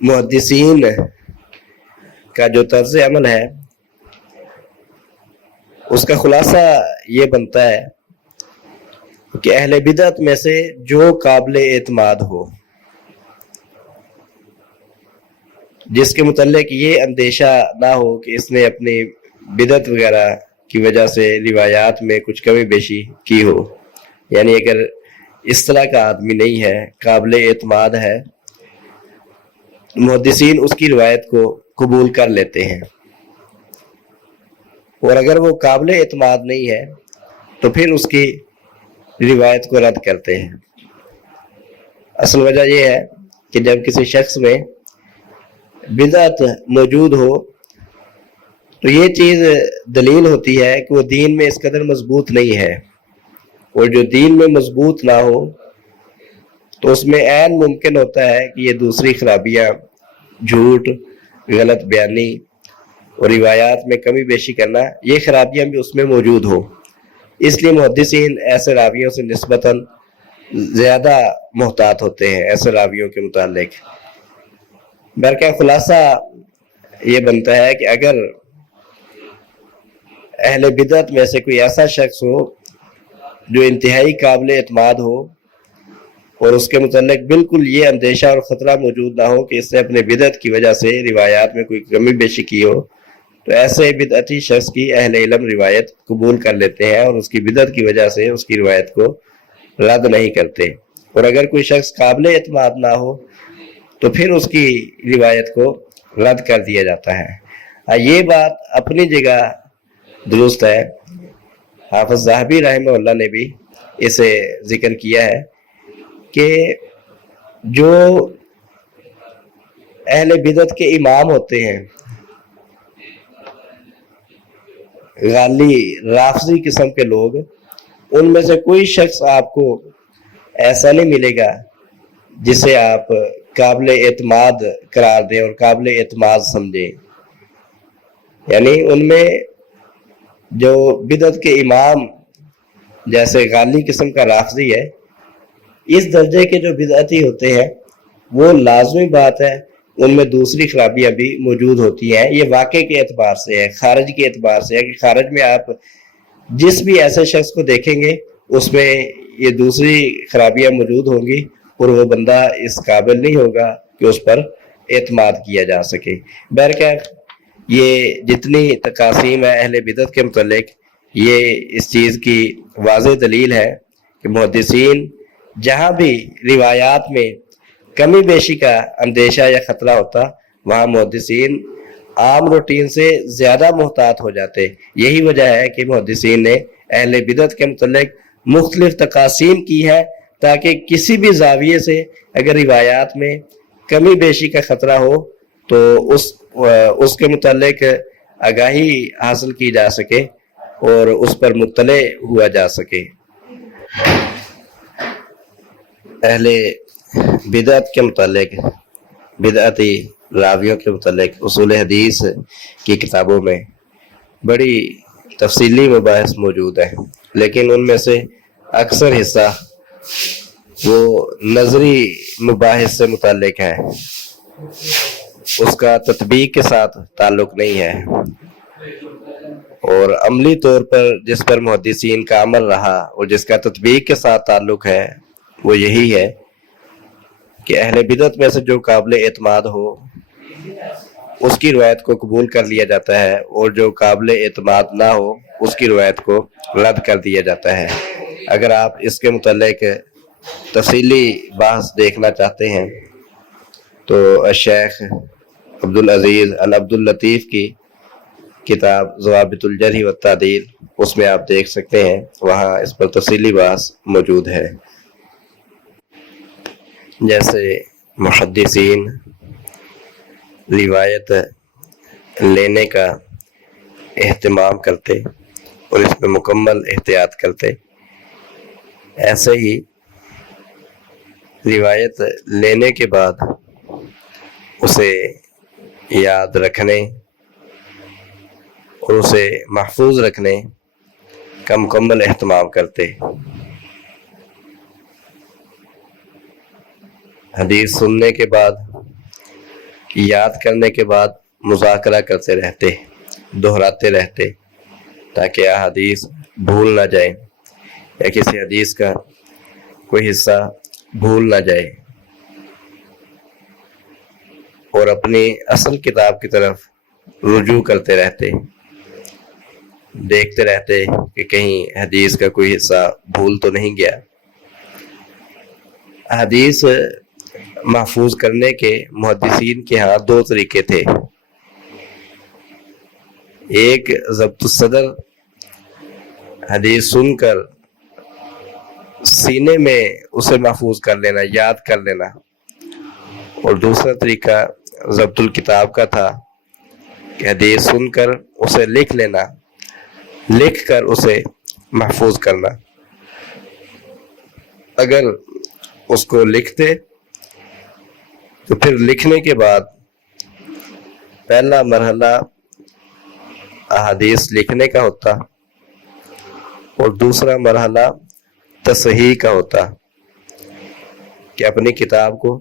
محدثین کا جو طرز عمل ہے اس کا خلاصہ یہ بنتا ہے کہ اہل بدعت میں سے جو قابل اعتماد ہو، جس کے متعلق یہ اندیشہ نہ ہو کہ اس نے اپنی بدعت وغیرہ کی وجہ سے روایات میں کچھ کمی بیشی کی ہو، یعنی اگر اس طرح کا آدمی نہیں ہے، قابل اعتماد ہے، محدثین اس کی روایت کو قبول کر لیتے ہیں، اور اگر وہ قابل اعتماد نہیں ہے تو پھر اس کی روایت کو رد کرتے ہیں۔ اصل وجہ یہ ہے کہ جب کسی شخص میں بدعت موجود ہو تو یہ چیز دلیل ہوتی ہے کہ وہ دین میں اس قدر مضبوط نہیں ہے، اور جو دین میں مضبوط نہ ہو تو اس میں عین ممکن ہوتا ہے کہ یہ دوسری خرابیاں، جھوٹ، غلط بیانی اور روایات میں کمی بیشی کرنا، یہ خرابیاں بھی اس میں موجود ہو۔ اس لیے محدثین ایسے راویوں سے نسبتاً زیادہ محتاط ہوتے ہیں ایسے راویوں کے متعلق۔ بہرکیف خلاصہ یہ بنتا ہے کہ اگر اہل بدعت میں سے کوئی ایسا شخص ہو جو انتہائی قابل اعتماد ہو اور اس کے متعلق بالکل یہ اندیشہ اور خطرہ موجود نہ ہو کہ اس نے اپنے بدعت کی وجہ سے روایات میں کوئی کمی بیشی کی ہو، تو ایسے بدعتی شخص کی اہل علم روایت قبول کر لیتے ہیں اور اس کی بدعت کی وجہ سے اس کی روایت کو رد نہیں کرتے۔ اور اگر کوئی شخص قابل اعتماد نہ ہو تو پھر اس کی روایت کو رد کر دیا جاتا ہے۔ یہ بات اپنی جگہ درست ہے، حافظ ذہبی رحمہ اللہ نے بھی اسے ذکر کیا ہے کہ جو اہل بدعت کے امام ہوتے ہیں، غالی رافضی قسم کے لوگ، ان میں سے کوئی شخص آپ کو ایسا نہیں ملے گا جسے آپ قابل اعتماد قرار دیں اور قابل اعتماد سمجھیں۔ یعنی ان میں جو بدعت کے امام جیسے غالی قسم کا رافضی ہے، اس درجے کے جو بدعتی ہوتے ہیں وہ لازمی بات ہے ان میں دوسری خرابیاں بھی موجود ہوتی ہیں۔ یہ واقع کے اعتبار سے ہے، خارج کے اعتبار سے ہے کہ خارج میں آپ جس بھی ایسے شخص کو دیکھیں گے اس میں یہ دوسری خرابیاں موجود ہوں گی، اور وہ بندہ اس قابل نہیں ہوگا کہ اس پر اعتماد کیا جا سکے۔ بہرکیف یہ جتنی تقاسیم ہے اہل بدعت کے متعلق، یہ اس چیز کی واضح دلیل ہے کہ محدثین جہاں بھی روایات میں کمی بیشی کا اندیشہ یا خطرہ ہوتا، وہاں محدثین عام روٹین سے زیادہ محتاط ہو جاتے۔ یہی وجہ ہے کہ محدثین نے اہل بدعت کے متعلق مختلف تقاسیم کی ہے، تاکہ کسی بھی زاویے سے اگر روایات میں کمی بیشی کا خطرہ ہو تو اس کے متعلق آگاہی حاصل کی جا سکے اور اس پر مطلع ہوا جا سکے۔ اہل بدعت کے متعلق، بدعتی راویوں کے متعلق اصول حدیث کی کتابوں میں بڑی تفصیلی مباحث موجود ہیں، لیکن ان میں سے اکثر حصہ وہ نظری مباحث سے متعلق ہے، اس کا تطبیق کے ساتھ تعلق نہیں ہے، اور عملی طور پر جس پر محدثین کا عمل رہا اور جس کا تطبیق کے ساتھ تعلق ہے وہ یہی ہے کہ اہل بدعت میں سے جو قابل اعتماد ہو اس کی روایت کو قبول کر لیا جاتا ہے، اور جو قابل اعتماد نہ ہو اس کی روایت کو رد کر دیا جاتا ہے۔ اگر آپ اس کے متعلق تفصیلی بحث دیکھنا چاہتے ہیں تو شیخ عبدالعزیز العبداللطیف کی کتاب ضوابط الجرح والتعدیل، اس میں آپ دیکھ سکتے ہیں، وہاں اس پر تفصیلی بحث موجود ہے۔ جیسے محدثین روایت لینے کا اہتمام کرتے اور اس میں مکمل احتیاط کرتے، ایسے ہی روایت لینے کے بعد اسے یاد رکھنے اور اسے محفوظ رکھنے کا مکمل اہتمام کرتے۔ حدیث سننے کے بعد یاد کرنے کے بعد مذاکرہ کرتے رہتے، دہراتے رہتے، تاکہ احادیث بھول نہ جائیں یا کسی حدیث کا کوئی حصہ بھول نہ جائے، اور اپنی اصل کتاب کی طرف رجوع کرتے رہتے، دیکھتے رہتے کہ کہیں حدیث کا کوئی حصہ بھول تو نہیں گیا۔ حدیث محفوظ کرنے کے محدثین کے ہاں دو طریقے تھے۔ ایک ضبط الصدر، حدیث سن کر سینے میں اسے محفوظ کر لینا، یاد کر لینا، اور دوسرا طریقہ ضبط الکتاب کا تھا کہ حدیث سن کر اسے لکھ لینا، لکھ کر اسے محفوظ کرنا۔ اگر اس کو لکھتے تو پھر لکھنے کے بعد پہلا مرحلہ احادیث لکھنے کا ہوتا اور دوسرا مرحلہ تصحیح کا ہوتا، کہ اپنی کتاب کو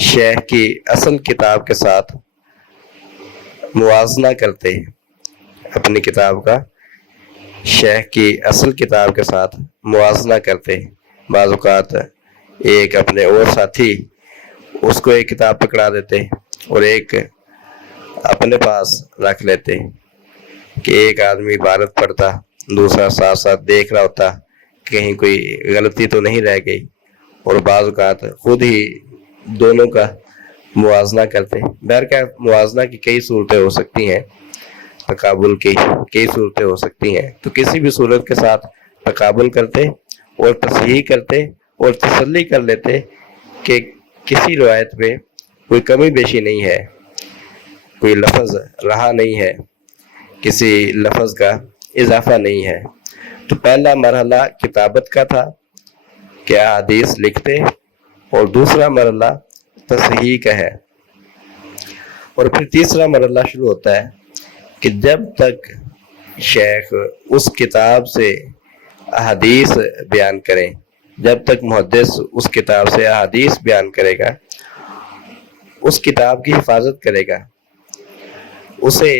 شیخ کی اصل کتاب کے ساتھ موازنہ کرتے، اپنی کتاب کا شیخ کی اصل کتاب کے ساتھ موازنہ کرتے۔ بعض اوقات ایک اپنے اور ساتھی اس کو ایک کتاب پکڑا دیتے اور ایک اپنے پاس رکھ لیتے، کہ ایک آدمی عبارت پڑھتا، دوسرا ساتھ ساتھ دیکھ رہا ہوتا کہ کہیں کوئی غلطی تو نہیں رہ گئی، اور بعض اوقات خود ہی دونوں کا موازنہ کرتے۔ بہرکیف موازنہ کی کئی صورتیں ہو سکتی ہیں، تقابل کی کئی صورتیں ہو سکتی ہیں، تو کسی بھی صورت کے ساتھ تقابل کرتے اور تصحیح کرتے اور تسلی کر لیتے کہ کسی روایت میں کوئی کمی بیشی نہیں ہے، کوئی لفظ رہا نہیں ہے، کسی لفظ کا اضافہ نہیں ہے۔ تو پہلا مرحلہ کتابت کا تھا کہ احادیث لکھتے، اور دوسرا مرحلہ تصحیح کا ہے، اور پھر تیسرا مرحلہ شروع ہوتا ہے کہ جب تک شیخ اس کتاب سے احادیث بیان کریں، جب تک محدث اس کتاب سے احادیث بیان کرے گا، اس کتاب کی حفاظت کرے گا، اسے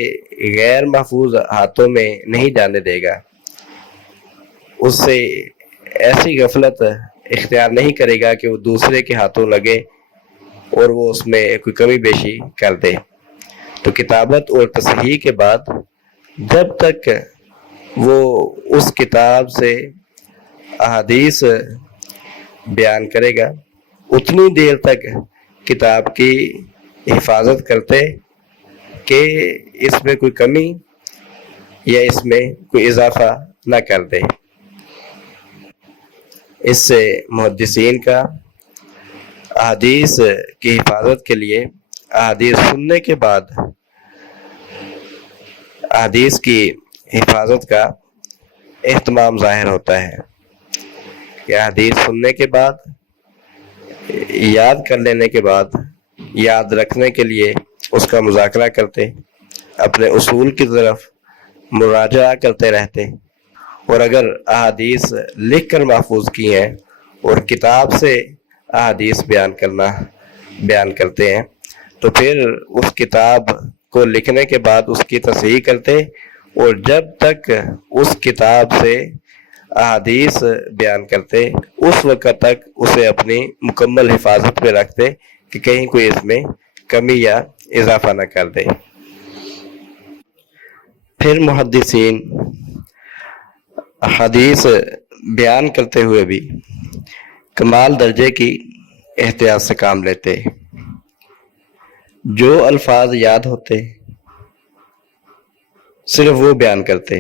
غیر محفوظ ہاتھوں میں نہیں جانے دے گا، اس سے ایسی غفلت اختیار نہیں کرے گا کہ وہ دوسرے کے ہاتھوں لگے اور وہ اس میں کوئی کمی بیشی کر دے۔ تو کتابت اور تصحیح کے بعد جب تک وہ اس کتاب سے احادیث بیان کرے گا، اتنی دیر تک کتاب کی حفاظت کرتے کہ اس میں کوئی کمی یا اس میں کوئی اضافہ نہ کر دے۔ اس سے محدثین کا احادیث کی حفاظت کے لیے احادیث سننے کے بعد احادیث کی حفاظت کا اہتمام ظاہر ہوتا ہے، کہ احادیث سننے کے بعد، یاد کر لینے کے بعد، یاد رکھنے کے لیے اس کا مذاکرہ کرتے، اپنے اصول کی طرف مراجعہ کرتے رہتے، اور اگر احادیث لکھ کر محفوظ کی ہیں اور کتاب سے احادیث بیان کرتے ہیں، تو پھر اس کتاب کو لکھنے کے بعد اس کی تصحیح کرتے، اور جب تک اس کتاب سے احادیث بیان کرتے اس وقت تک اسے اپنی مکمل حفاظت پہ رکھتے کہ کہیں کوئی اس میں کمی یا اضافہ نہ کر دے۔ پھر محدثین حدیث بیان کرتے ہوئے بھی کمال درجے کی احتیاط سے کام لیتے، جو الفاظ یاد ہوتے صرف وہ بیان کرتے،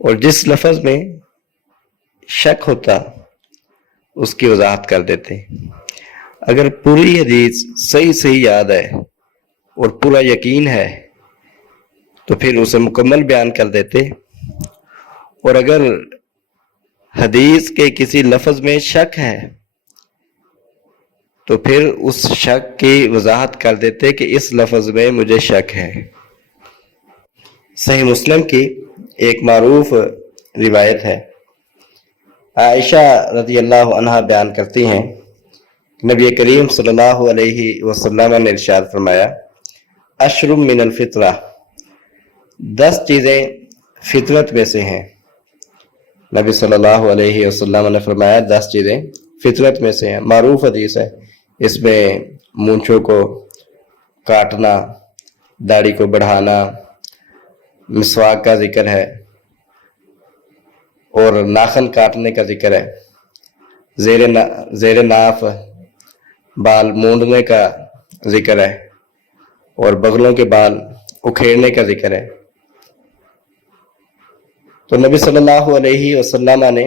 اور جس لفظ میں شک ہوتا اس کی وضاحت کر دیتے۔ اگر پوری حدیث صحیح یاد ہے اور پورا یقین ہے تو پھر اسے مکمل بیان کر دیتے، اور اگر حدیث کے کسی لفظ میں شک ہے تو پھر اس شک کی وضاحت کر دیتے کہ اس لفظ میں مجھے شک ہے۔ صحیح مسلم کی ایک معروف روایت ہے، عائشہ رضی اللہ عنہا بیان کرتی ہیں نبی کریم صلی اللہ علیہ وسلم نے ارشاد فرمایا اشرم من الفطرہ، 10 چیزیں فطرت میں سے ہیں۔ نبی صلی اللہ علیہ وسلم نے فرمایا 10 چیزیں فطرت میں سے ہیں۔ معروف حدیث ہے، اس میں مونچھوں کو کاٹنا، داڑھی کو بڑھانا، مسواک کا ذکر ہے اور ناخن کاٹنے کا ذکر ہے، زیر ناف بال مونڈنے کا ذکر ہے اور بغلوں کے بال اکھیڑنے کا ذکر ہے۔ تو نبی صلی اللہ علیہ وسلم نے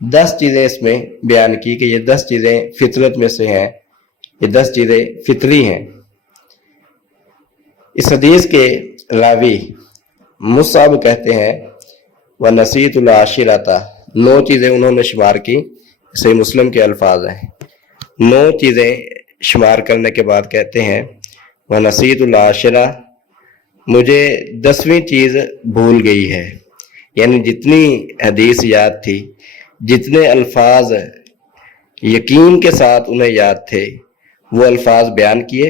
10 چیزیں اس میں بیان کی کہ یہ 10 چیزیں فطرت میں سے ہیں، یہ 10 چیزیں فطری ہیں۔ اس حدیث کے راوی مصعب کہتے ہیں وَنَسِيتُ الْعَاشِرَةَ، 9 چیزیں انہوں نے شمار کی، صحیح مسلم کے الفاظ ہیں۔ 9 چیزیں شمار کرنے کے بعد کہتے ہیں وَنَسِيتُ الْعَاشِرَةَ، مجھے 10ویں چیز بھول گئی ہے، یعنی جتنی حدیث یاد تھی، جتنے الفاظ یقین کے ساتھ انہیں یاد تھے وہ الفاظ بیان کیے،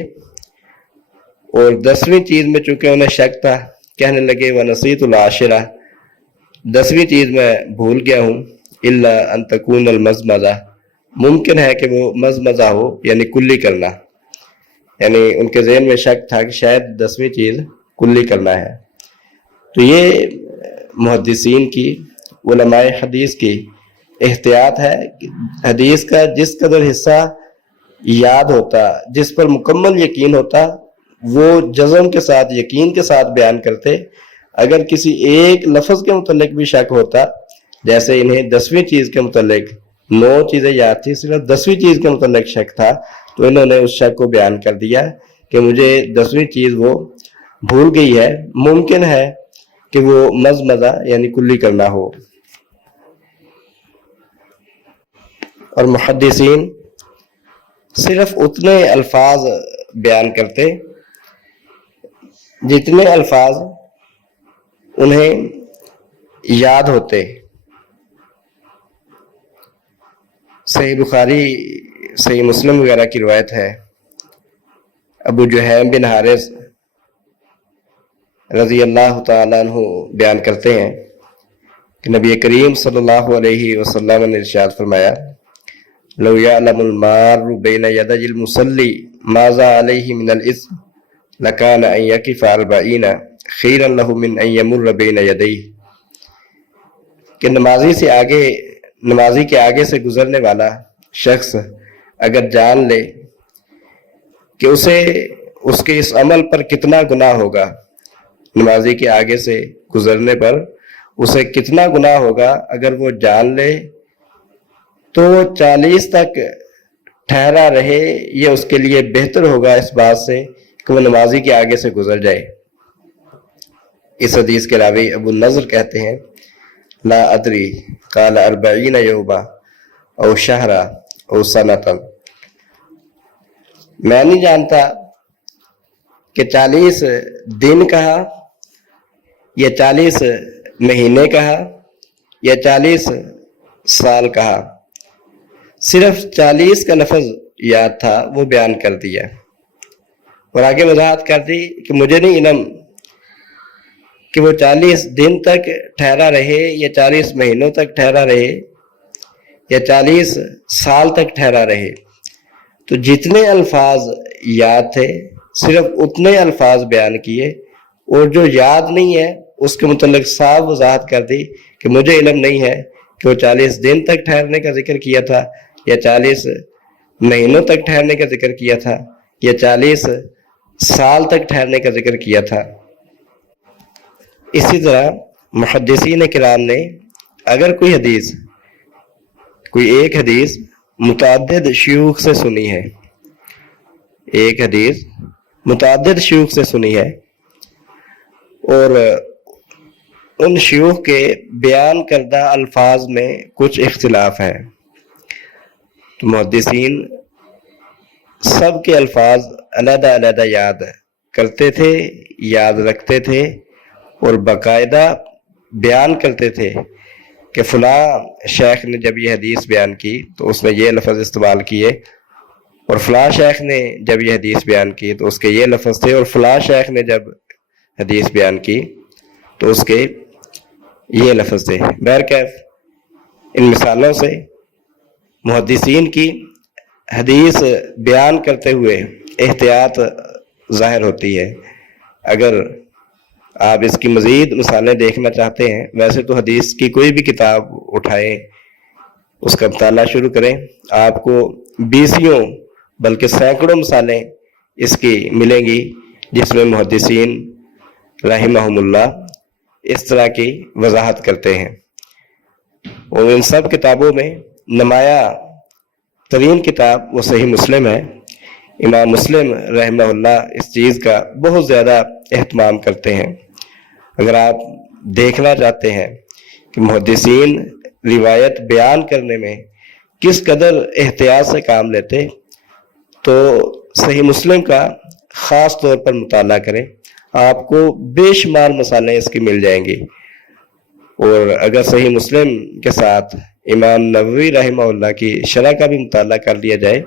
اور 10ویں چیز میں چونکہ انہیں شک تھا، کہنے لگے وَنَسِيتُ الْعَاشِرَةَ، 10ویں چیز میں بھول گیا ہوں، إِلَّا أَن تَكُونَ الْمَزْمَزَةَ، ممکن ہے کہ وہ مزمزہ ہو، یعنی کلی کرنا، یعنی ان کے ذہن میں شک تھا کہ شاید 10ویں چیز کلی کرنا ہے۔ تو یہ محدثین کی، علماء حدیث کی احتیاط ہے کہ حدیث کا جس قدر حصہ یاد ہوتا، جس پر مکمل یقین ہوتا، وہ جزم کے ساتھ، یقین کے ساتھ بیان کرتے۔ اگر کسی ایک لفظ کے متعلق بھی شک ہوتا، جیسے انہیں 10ویں چیز کے متعلق 9 چیزیں یاد تھی، صرف 10ویں چیز کے متعلق شک تھا، تو انہوں نے اس شک کو بیان کر دیا کہ مجھے 10ویں چیز وہ بھول گئی ہے، ممکن ہے کہ وہ مزمزہ یعنی کلی کرنا ہو۔ اور محدثین صرف اتنے الفاظ بیان کرتے جتنے الفاظ انہیں یاد ہوتے۔ صحیح بخاری، صحیح مسلم وغیرہ کی روایت ہے، ابو جہیم بن حارث رضی اللہ تعالیٰ عنہ بیان کرتے ہیں کہ نبی کریم صلی اللہ علیہ وسلم نے ارشاد فرمایا لو یعلم المار بین یدی المصلی ماذا علیہ من الاثم لکان ان یقف 40 خیرا له من ان یمر بین یدیہ، کہ نمازی کے آگے سے گزرنے والا شخص اگر جان لے کہ اسے اس کے اس عمل پر کتنا گناہ ہوگا، نمازی کے آگے سے گزرنے پر اسے کتنا گناہ ہوگا، اگر وہ جان لے تو وہ 40 تک ٹھہرا رہے، یہ اس کے لیے بہتر ہوگا اس بات سے کہ وہ نمازی کے آگے سے گزر جائے۔ اس حدیث کے راوی ابو النضر کہتے ہیں لا ادری قال 40 یوما او شہرا او سنتا، میں نہیں جانتا کہ 40 دن کہا یا 40 مہینے کہا یا 40 سال کہا، صرف 40 کا لفظ یاد تھا، وہ بیان کر دیا اور آگے وضاحت کر دی کہ مجھے نہیں علم کہ وہ 40 دن تک ٹھہرا رہے یا 40 مہینوں تک ٹھہرا رہے یا 40 سال تک ٹھہرا رہے۔ تو جتنے الفاظ یاد تھے صرف اتنے الفاظ بیان کیے، اور جو یاد نہیں ہے اس کے متعلق صاف وضاحت کر دی کہ مجھے علم نہیں ہے کہ وہ 40 دن تک ٹھہرنے کا ذکر کیا تھا یا 40 مہینوں تک ٹھہرنے کا ذکر کیا تھا یا 40 سال تک ٹھہرنے کا ذکر کیا تھا۔ اسی طرح محدثین کرام نے اگر کوئی ایک حدیث متعدد شیوخ سے سنی ہے، ایک حدیث متعدد شیوخ سے سنی ہے اور ان شیوخ کے بیان کردہ الفاظ میں کچھ اختلاف ہے، تو محدثین سب کے الفاظ علیحدہ علیحدہ یاد کرتے تھے، یاد رکھتے تھے اور باقاعدہ بیان کرتے تھے کہ فلاں شیخ نے جب یہ حدیث بیان کی تو اس نے یہ لفظ استعمال کیے اور فلاں شیخ نے جب یہ حدیث بیان کی تو اس کے یہ لفظ تھے، اور فلاں شیخ نے جب حدیث بیان کی تو اس کے یہ لفظ تھے۔ بہرکیف ان مثالوں سے محدثین کی حدیث بیان کرتے ہوئے احتیاط ظاہر ہوتی ہے۔ اگر آپ اس کی مزید مثالیں دیکھنا چاہتے ہیں، ویسے تو حدیث کی کوئی بھی کتاب اٹھائیں، اس کا مطالعہ شروع کریں، آپ کو بیسیوں بلکہ سینکڑوں مثالیں اس کی ملیں گی جس میں محدثین رحمہم اللہ اس طرح کی وضاحت کرتے ہیں۔ اور ان سب کتابوں میں نمایاں ترین کتاب وہ صحیح مسلم ہے۔ امام مسلم رحمہ اللہ اس چیز کا بہت زیادہ اہتمام کرتے ہیں۔ اگر آپ دیکھنا چاہتے ہیں کہ محدثین روایت بیان کرنے میں کس قدر احتیاط سے کام لیتے، تو صحیح مسلم کا خاص طور پر مطالعہ کریں، آپ کو بے شمار مسالیں اس کی مل جائیں گی۔ اور اگر صحیح مسلم کے ساتھ امام نووی رحمہ اللہ کی شرح کا بھی مطالعہ کر لیا جائے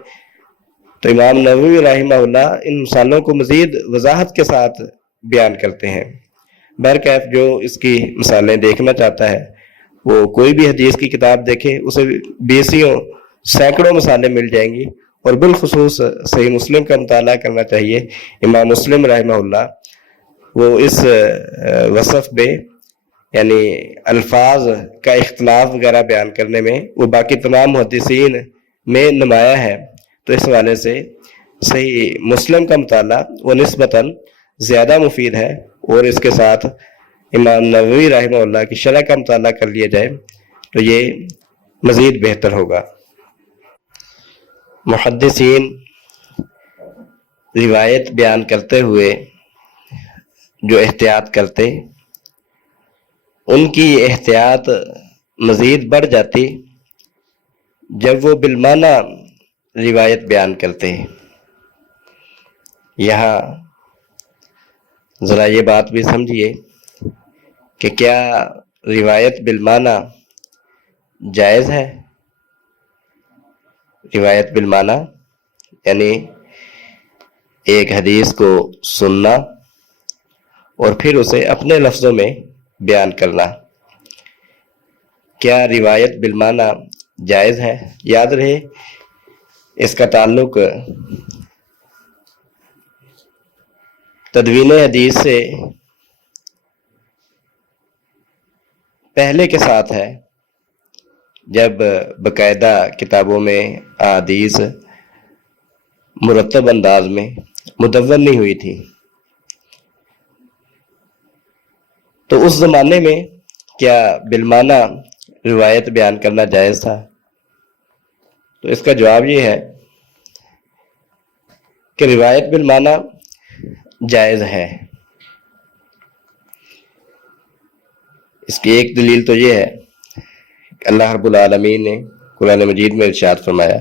تو امام نووی رحمہ اللہ ان مسالوں کو مزید وضاحت کے ساتھ بیان کرتے ہیں۔ بہرکیف جو اس کی مثالیں دیکھنا چاہتا ہے وہ کوئی بھی حدیث کی کتاب دیکھے، اسے بیسیوں سینکڑوں مثالیں مل جائیں گی، اور بالخصوص صحیح مسلم کا مطالعہ کرنا چاہیے۔ امام مسلم رحمہ اللہ وہ اس وصف میں یعنی الفاظ کا اختلاف وغیرہ بیان کرنے میں وہ باقی تمام محدثین میں نمایاں ہے، تو اس حوالے سے صحیح مسلم کا مطالعہ وہ نسبتاً زیادہ مفید ہے، اور اس کے ساتھ امام نووی رحمہ اللہ کی شرح کا مطالعہ کر لیا جائے تو یہ مزید بہتر ہوگا۔ محدثین روایت بیان کرتے ہوئے جو احتیاط کرتے، ان کی احتیاط مزید بڑھ جاتی جب وہ بالمعنی روایت بیان کرتے۔ یہاں ذرا یہ بات بھی سمجھیے کہ کیا روایت بالمعنی جائز ہے؟ روایت بالمعنی یعنی ایک حدیث کو سننا اور پھر اسے اپنے لفظوں میں بیان کرنا، کیا روایت بالمعنی جائز ہے؟ یاد رہے اس کا تعلق تدوین حدیث سے پہلے کے ساتھ ہے، جب باقاعدہ کتابوں میں احادیث مرتب انداز میں مدون نہیں ہوئی تھی۔ تو اس زمانے میں کیا بالمعنی روایت بیان کرنا جائز تھا؟ تو اس کا جواب یہ ہے کہ روایت بالمعنی جائز ہے۔ اس کی ایک دلیل تو یہ ہے کہ اللہ رب العالمین نے قرآن مجید میں ارشاد فرمایا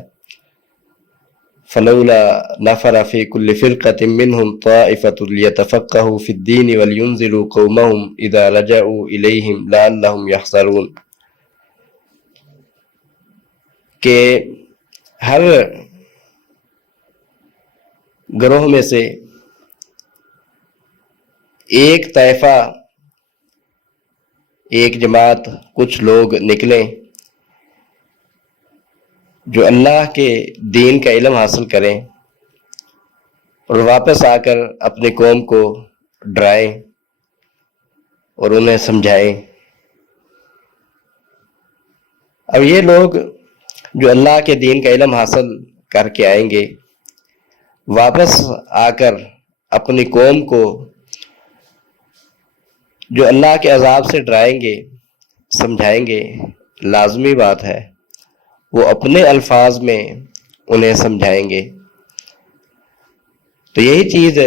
فَلَوْلَا نَفَرَ فِي كُلِّ فِرْقَةٍ مِّنْهُمْ طَائِفَةٌ لِيَتَفَقَّهُوا فِي الدِّينِ وَلْيُنذِرُوا قَوْمَهُمْ إِذَا رَجَعُوا إِلَيْهِمْ لَعَلَّهُمْ يَحْذَرُونَ، کہ ہر گروہ میں سے ایک طائفہ، ایک جماعت، کچھ لوگ نکلیں جو اللہ کے دین کا علم حاصل کریں اور واپس آ کر اپنی قوم کو ڈرائیں اور انہیں سمجھائیں۔ اب یہ لوگ جو اللہ کے دین کا علم حاصل کر کے آئیں گے، واپس آ کر اپنی قوم کو جو اللہ کے عذاب سے ڈرائیں گے، سمجھائیں گے، لازمی بات ہے وہ اپنے الفاظ میں انہیں سمجھائیں گے۔ تو یہی چیز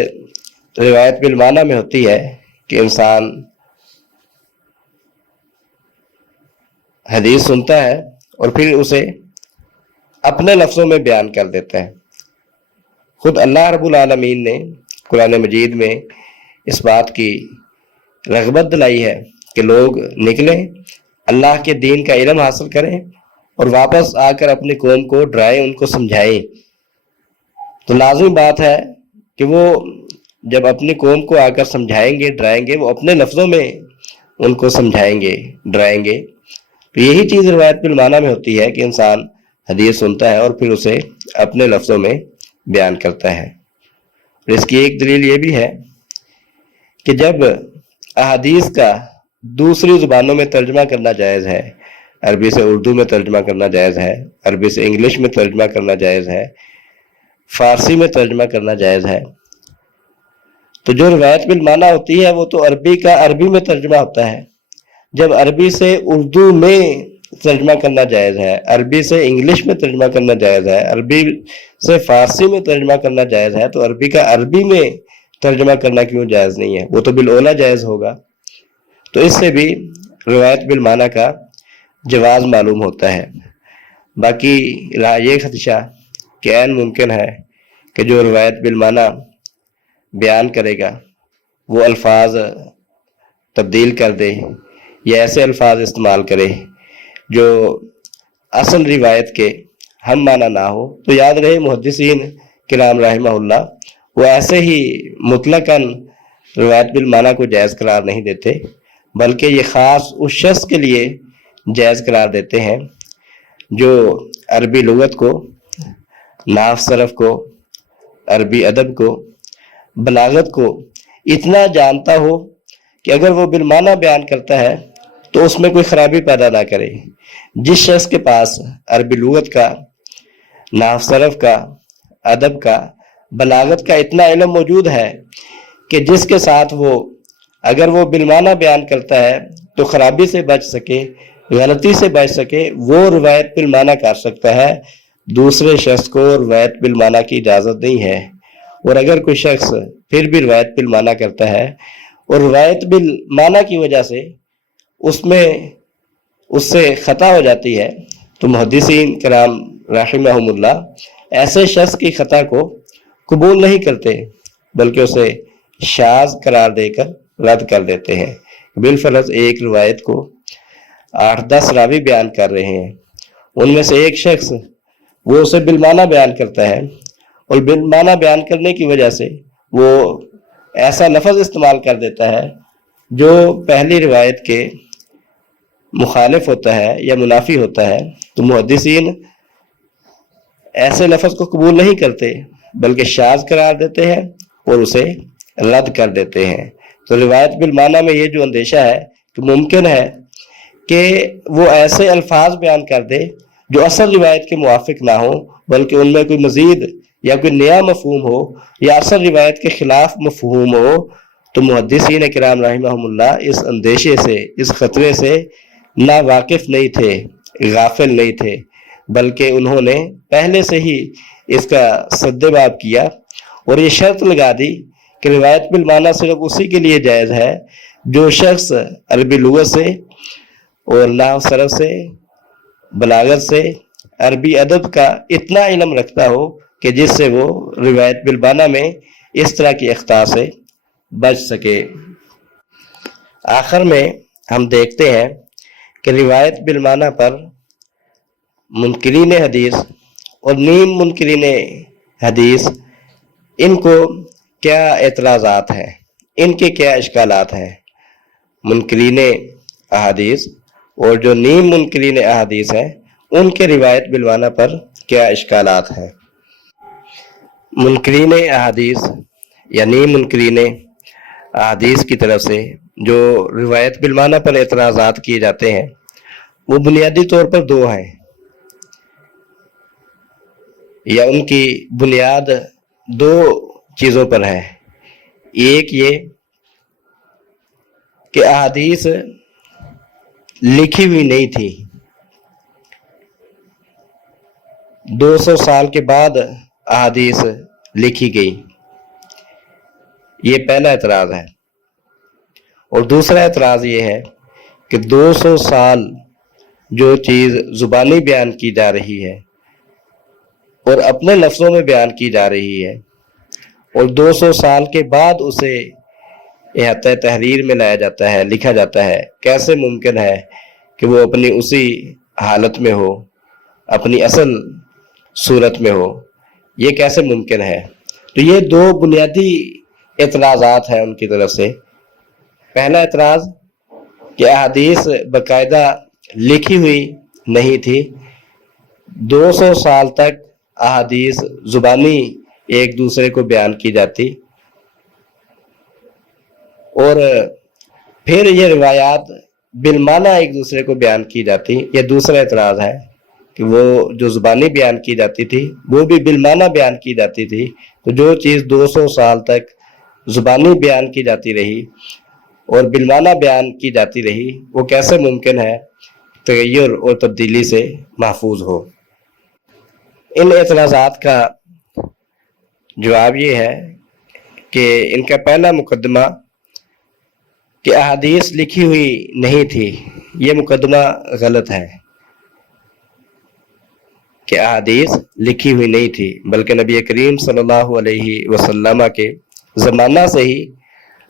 روایت بالمعنی میں ہوتی ہے کہ انسان حدیث سنتا ہے اور پھر اسے اپنے لفظوں میں بیان کر دیتا ہے۔ خود اللہ رب العالمین نے قرآن مجید میں اس بات کی رغبت دلائی ہے کہ لوگ نکلیں، اللہ کے دین کا علم حاصل کریں اور واپس آ کر اپنی قوم کو ڈرائیں، ان کو سمجھائیں۔ تو لازمی بات ہے کہ وہ جب اپنی قوم کو آ کر سمجھائیں گے ڈرائیں گے، وہ اپنے لفظوں میں ان کو سمجھائیں گے ڈرائیں گے. تو یہی چیز روایت بالمعنی میں ہوتی ہے کہ انسان حدیث سنتا ہے اور پھر اسے اپنے لفظوں میں بیان کرتا ہے. اور اس کی ایک دلیل یہ بھی ہے کہ جب احادیث کا دوسری زبانوں میں ترجمہ کرنا جائز ہے، عربی سے اردو میں ترجمہ کرنا جائز ہے، عربی سے انگلش میں ترجمہ کرنا جائز ہے، فارسی میں ترجمہ کرنا جائز ہے، تو جو روایت بالمعنی ہوتی ہے وہ تو عربی کا عربی میں ترجمہ ہوتا ہے. جب عربی سے اردو میں ترجمہ کرنا جائز ہے، عربی سے انگلش میں ترجمہ کرنا جائز ہے، عربی سے فارسی میں ترجمہ کرنا جائز ہے، تو عربی کا عربی میں ترجمہ کرنا کیوں جائز نہیں ہے؟ وہ تو بالاولیٰ جائز ہوگا. تو اس سے بھی روایت بالمعنی کا جواز معلوم ہوتا ہے. باقی یہ خدشہ کہ عین ممکن ہے کہ جو روایت بالمعنی بیان کرے گا وہ الفاظ تبدیل کر دے یا ایسے الفاظ استعمال کرے جو اصل روایت کے ہم معنی نہ ہو، تو یاد رہے محدثین کرام رحمہ اللہ وہ ایسے ہی مطلقاً روایت بالمعنی کو جائز قرار نہیں دیتے، بلکہ یہ خاص اس شخص کے لیے جائز قرار دیتے ہیں جو عربی لغت کو، نحو صرف کو، عربی ادب کو، بلاغت کو اتنا جانتا ہو کہ اگر وہ بالمعنی بیان کرتا ہے تو اس میں کوئی خرابی پیدا نہ کرے. جس شخص کے پاس عربی لغت کا، نحو صرف کا، ادب کا، بلاغت کا اتنا علم موجود ہے کہ جس کے ساتھ وہ اگر وہ بالمعنی بیان کرتا ہے تو خرابی سے بچ سکے، غلطی سے بچ سکے، وہ روایت بالمعنی کر سکتا ہے. دوسرے شخص کو روایت بالمعنی کی اجازت نہیں ہے. اور اگر کوئی شخص پھر بھی روایت بالمعنی کرتا ہے اور روایت بالمعنی کی وجہ سے اس سے خطا ہو جاتی ہے، تو محدثین کرام رحمہم اللہ ایسے شخص کی خطا کو قبول نہیں کرتے، بلکہ اسے شاذ قرار دے کر رد کر دیتے ہیں. بالفرض ایک روایت کو 8-10 راوی بیان کر رہے ہیں، ان میں سے ایک شخص وہ اسے بالمعنی بیان کرتا ہے، اور بالمعنی بیان کرنے کی وجہ سے وہ ایسا لفظ استعمال کر دیتا ہے جو پہلی روایت کے مخالف ہوتا ہے یا منافی ہوتا ہے. تو محدثین ایسے لفظ کو قبول نہیں کرتے بلکہ شاذ قرار دیتے ہیں اور اسے رد کر دیتے ہیں. تو روایت بالمعنی میں یہ جو اندیشہ ہے کہ ممکن ہے کہ وہ ایسے الفاظ بیان کر دے جو اصل روایت کے موافق نہ ہو، بلکہ ان میں کوئی مزید یا کوئی نیا مفہوم ہو یا اصل روایت کے خلاف مفہوم ہو. تو محدثین کرام رحمہم اللہ اس اندیشے سے، اس خطرے سے نہ واقف نہیں تھے، غافل نہیں تھے، بلکہ انہوں نے پہلے سے ہی اس کا سد باب کیا اور یہ شرط لگا دی کہ روایت بالمعنی صرف اسی کے لیے جائز ہے جو شخص عربی لغت سے اور نحو صرف سے، بلاغت سے، عربی ادب کا اتنا علم رکھتا ہو کہ جس سے وہ روایت بالمعنی میں اس طرح کی اخطاء سے بچ سکے. آخر میں ہم دیکھتے ہیں کہ روایت بالمعنی پر منکرین حدیث اور نیم منکرین حدیث ان کو کیا اعتراضات ہیں، ان کے کیا اشکالات ہیں. منکرین احادیث اور جو نیم منکرین احادیث ہیں ان کے روایت بالمعنی پر کیا اشکالات ہیں. منکرین احادیث یا نیم منکرین احادیث کی طرف سے جو روایت بالمعنی پر اعتراضات کیے جاتے ہیں وہ بنیادی طور پر دو ہیں، یا ان کی بنیاد دو چیزوں پر ہے. ایک یہ کہ احادیث لکھی ہوئی نہیں تھی، 200 سال کے بعد احادیث لکھی گئی، یہ پہلا اعتراض ہے. اور دوسرا اعتراض یہ ہے کہ 200 سال جو چیز زبانی بیان کی جا رہی ہے اور اپنے لفظوں میں بیان کی جا رہی ہے، اور 200 سال کے بعد اسے احاطہ تحریر میں لایا جاتا ہے، لکھا جاتا ہے، کیسے ممکن ہے کہ وہ اپنی اسی حالت میں ہو، اپنی اصل صورت میں ہو؟ یہ کیسے ممکن ہے؟ تو یہ دو بنیادی اعتراضات ہیں ان کی طرف سے۔ پہلا اعتراض کہ احادیث باقاعدہ لکھی ہوئی نہیں تھی، 200 سال تک احادیث زبانی ایک دوسرے کو بیان کی جاتی، اور پھر یہ روایات بالمعنی ایک دوسرے کو بیان کی جاتی۔ یہ دوسرا اعتراض ہے کہ وہ جو زبانی بیان کی جاتی تھی وہ بھی بالمعنی بیان کی جاتی تھی، تو جو چیز 200 سال تک زبانی بیان کی جاتی رہی اور بالمعنی بیان کی جاتی رہی، وہ کیسے ممکن ہے تغیر اور تبدیلی سے محفوظ ہو؟ ان اعتراضات کا جواب یہ ہے کہ ان کا پہلا مقدمہ کہ احادیث لکھی ہوئی نہیں تھی، یہ مقدمہ غلط ہے کہ احادیث لکھی ہوئی نہیں تھی، بلکہ نبی کریم صلی اللہ علیہ وسلم کے زمانہ سے ہی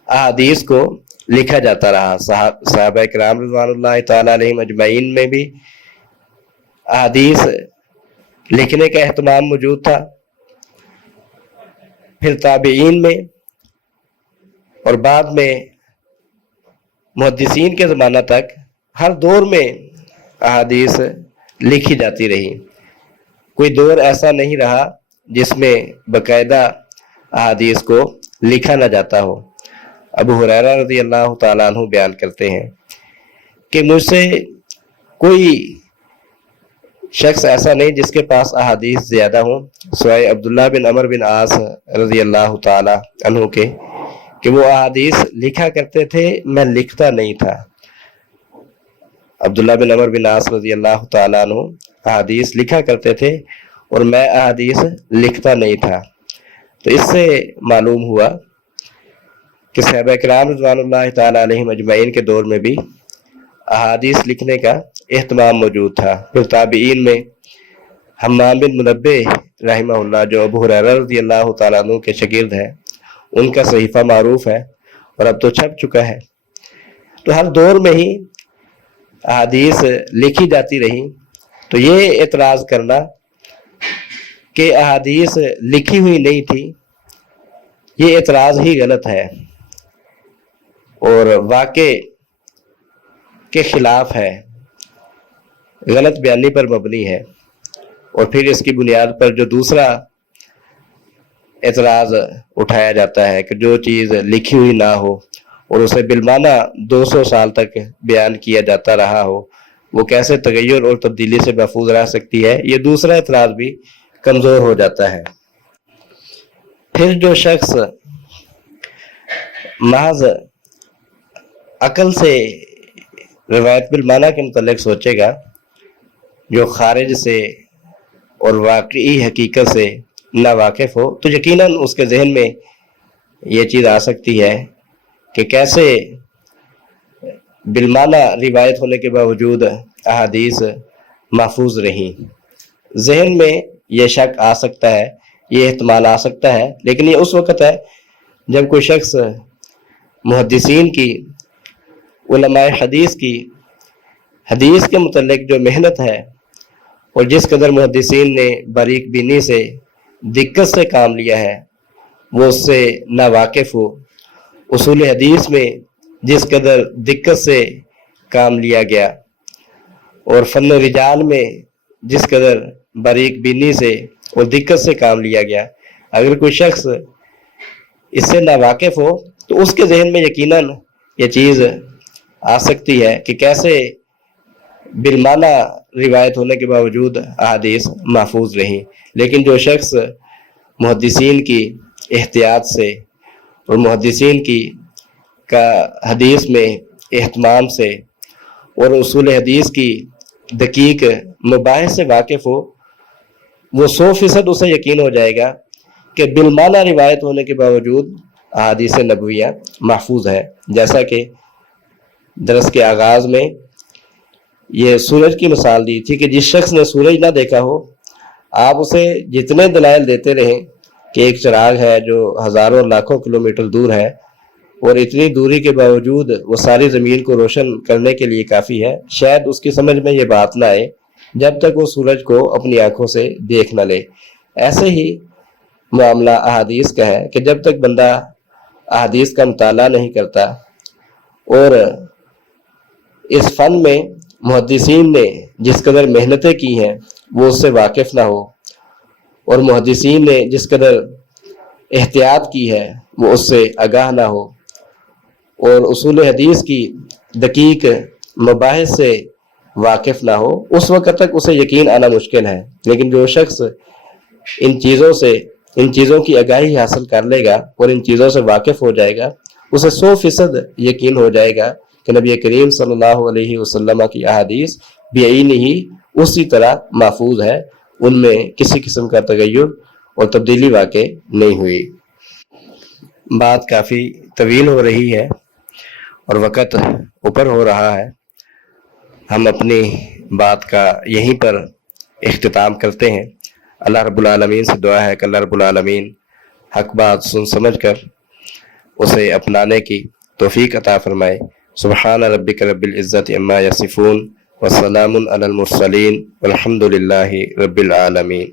احادیث کو لکھا جاتا رہا۔ صحابہ کرام رضوان اللہ تعالی علیہم اجمعین میں بھی احادیث لکھنے کا اہتمام موجود تھا، پھر تابعین میں، اور بعد میں محدثین کے زمانہ تک ہر دور میں احادیث لکھی جاتی رہی۔ کوئی دور ایسا نہیں رہا جس میں باقاعدہ احادیث کو لکھا نہ جاتا ہو۔ ابو ہریرہ رضی اللہ تعالیٰ عنہ بیان کرتے ہیں کہ مجھ سے کوئی شخص ایسا نہیں جس کے پاس احادیث زیادہ ہوں سوائے عبداللہ بن عمر بن عاص رضی اللہ تعالیٰ عنہ کے، کہ وہ احادیث لکھا کرتے تھے، میں لکھتا نہیں تھا۔ عبداللہ بن عمر بن عاص رضی اللہ تعالیٰ عنہ احادیث لکھا کرتے تھے اور میں احادیث لکھتا نہیں تھا۔ تو اس سے معلوم ہوا کہ صحابہ کرام رضوان اللہ تعالیٰ علیہم اجمعین کے دور میں بھی احادیث لکھنے کا اہتمام موجود تھا۔ پھر تابعین میں حمام بن منبہ رحمہ اللہ، جو ابو ہریرہ رضی اللہ تعالیٰ عنہ کے شاگرد ہیں، ان کا صحیفہ معروف ہے اور اب تو چھپ چکا ہے۔ تو ہر دور میں ہی احادیث لکھی جاتی رہی، تو یہ اعتراض کرنا کہ احادیث لکھی ہوئی نہیں تھی، یہ اعتراض ہی غلط ہے اور واقع کے خلاف ہے، غلط بیانی پر مبنی ہے۔ اور پھر اس کی بنیاد پر جو دوسرا اعتراض اٹھایا جاتا ہے کہ جو چیز لکھی ہوئی نہ ہو اور اسے بالمعنی 200 سال تک بیان کیا جاتا رہا ہو، وہ کیسے تغیر اور تبدیلی سے محفوظ رہ سکتی ہے، یہ دوسرا اعتراض بھی کمزور ہو جاتا ہے۔ پھر جو شخص محض عقل سے روایت بالمعنی کے متعلق سوچے گا، جو خارج سے اور واقعی حقیقت سے نا واقف ہو، تو یقیناً اس کے ذہن میں یہ چیز آ سکتی ہے کہ کیسے بالمعنی روایت ہونے کے باوجود احادیث محفوظ رہیں۔ ذہن میں یہ شک آ سکتا ہے، یہ احتمال آ سکتا ہے، لیکن یہ اس وقت ہے جب کوئی شخص محدثین کی، علماء حدیث کی حدیث کے متعلق جو محنت ہے اور جس قدر محدثین نے باریک بینی سے دقت سے کام لیا ہے وہ اس سے نا واقف ہو، اصول حدیث میں جس قدر دقت سے کام لیا گیا اور فن رجال میں جس قدر باریک بینی سے اور دقت سے کام لیا گیا، اگر کوئی شخص اس سے نا واقف ہو تو اس کے ذہن میں یقیناً یہ چیز آ سکتی ہے کہ کیسے بالمعنی روایت ہونے کے باوجود احادیث محفوظ رہیں۔ لیکن جو شخص محدثین کی احتیاط سے اور محدثین کی کا حدیث میں اہتمام سے اور اصول حدیث کی دقیق مباحث سے واقف ہو، وہ 100% اسے یقین ہو جائے گا کہ بالمعنی روایت ہونے کے باوجود احادیث نبویہ محفوظ ہے۔ جیسا کہ درس کے آغاز میں یہ سورج کی مثال دی تھی کہ جس شخص نے سورج نہ دیکھا ہو، آپ اسے جتنے دلائل دیتے رہیں کہ ایک چراغ ہے جو ہزاروں لاکھوں کلومیٹر دور ہے اور اتنی دوری کے باوجود وہ ساری زمین کو روشن کرنے کے لیے کافی ہے، شاید اس کی سمجھ میں یہ بات نہ آئے جب تک وہ سورج کو اپنی آنکھوں سے دیکھ نہ لے۔ ایسے ہی معاملہ احادیث کا ہے کہ جب تک بندہ احادیث کا مطالعہ نہیں کرتا اور اس فن میں محدثین نے جس قدر محنتیں کی ہیں وہ اس سے واقف نہ ہو، اور محدثین نے جس قدر احتیاط کی ہے وہ اس سے آگاہ نہ ہو، اور اصول حدیث کی دقیق مباحث سے واقف نہ ہو، اس وقت تک اسے یقین آنا مشکل ہے۔ لیکن جو شخص ان چیزوں کی آگاہی حاصل کر لے گا اور ان چیزوں سے واقف ہو جائے گا، اسے 100% یقین ہو جائے گا کہ نبی کریم صلی اللہ علیہ وسلم کی احادیث بعینی ہی اسی طرح محفوظ ہے، ان میں کسی قسم کا تغیر اور تبدیلی واقع نہیں ہوئی۔ بات کافی طویل ہو رہی ہے اور وقت اوپر ہو رہا ہے، ہم اپنی بات کا یہیں پر اختتام کرتے ہیں۔ اللہ رب العالمین سے دعا ہے کہ اللہ رب العالمین حق بات سن سمجھ کر اسے اپنانے کی توفیق عطا فرمائے۔ سبحان ربک رب العزت عما یصفون وسلام علی المرسلین والحمد للہ رب العالمین۔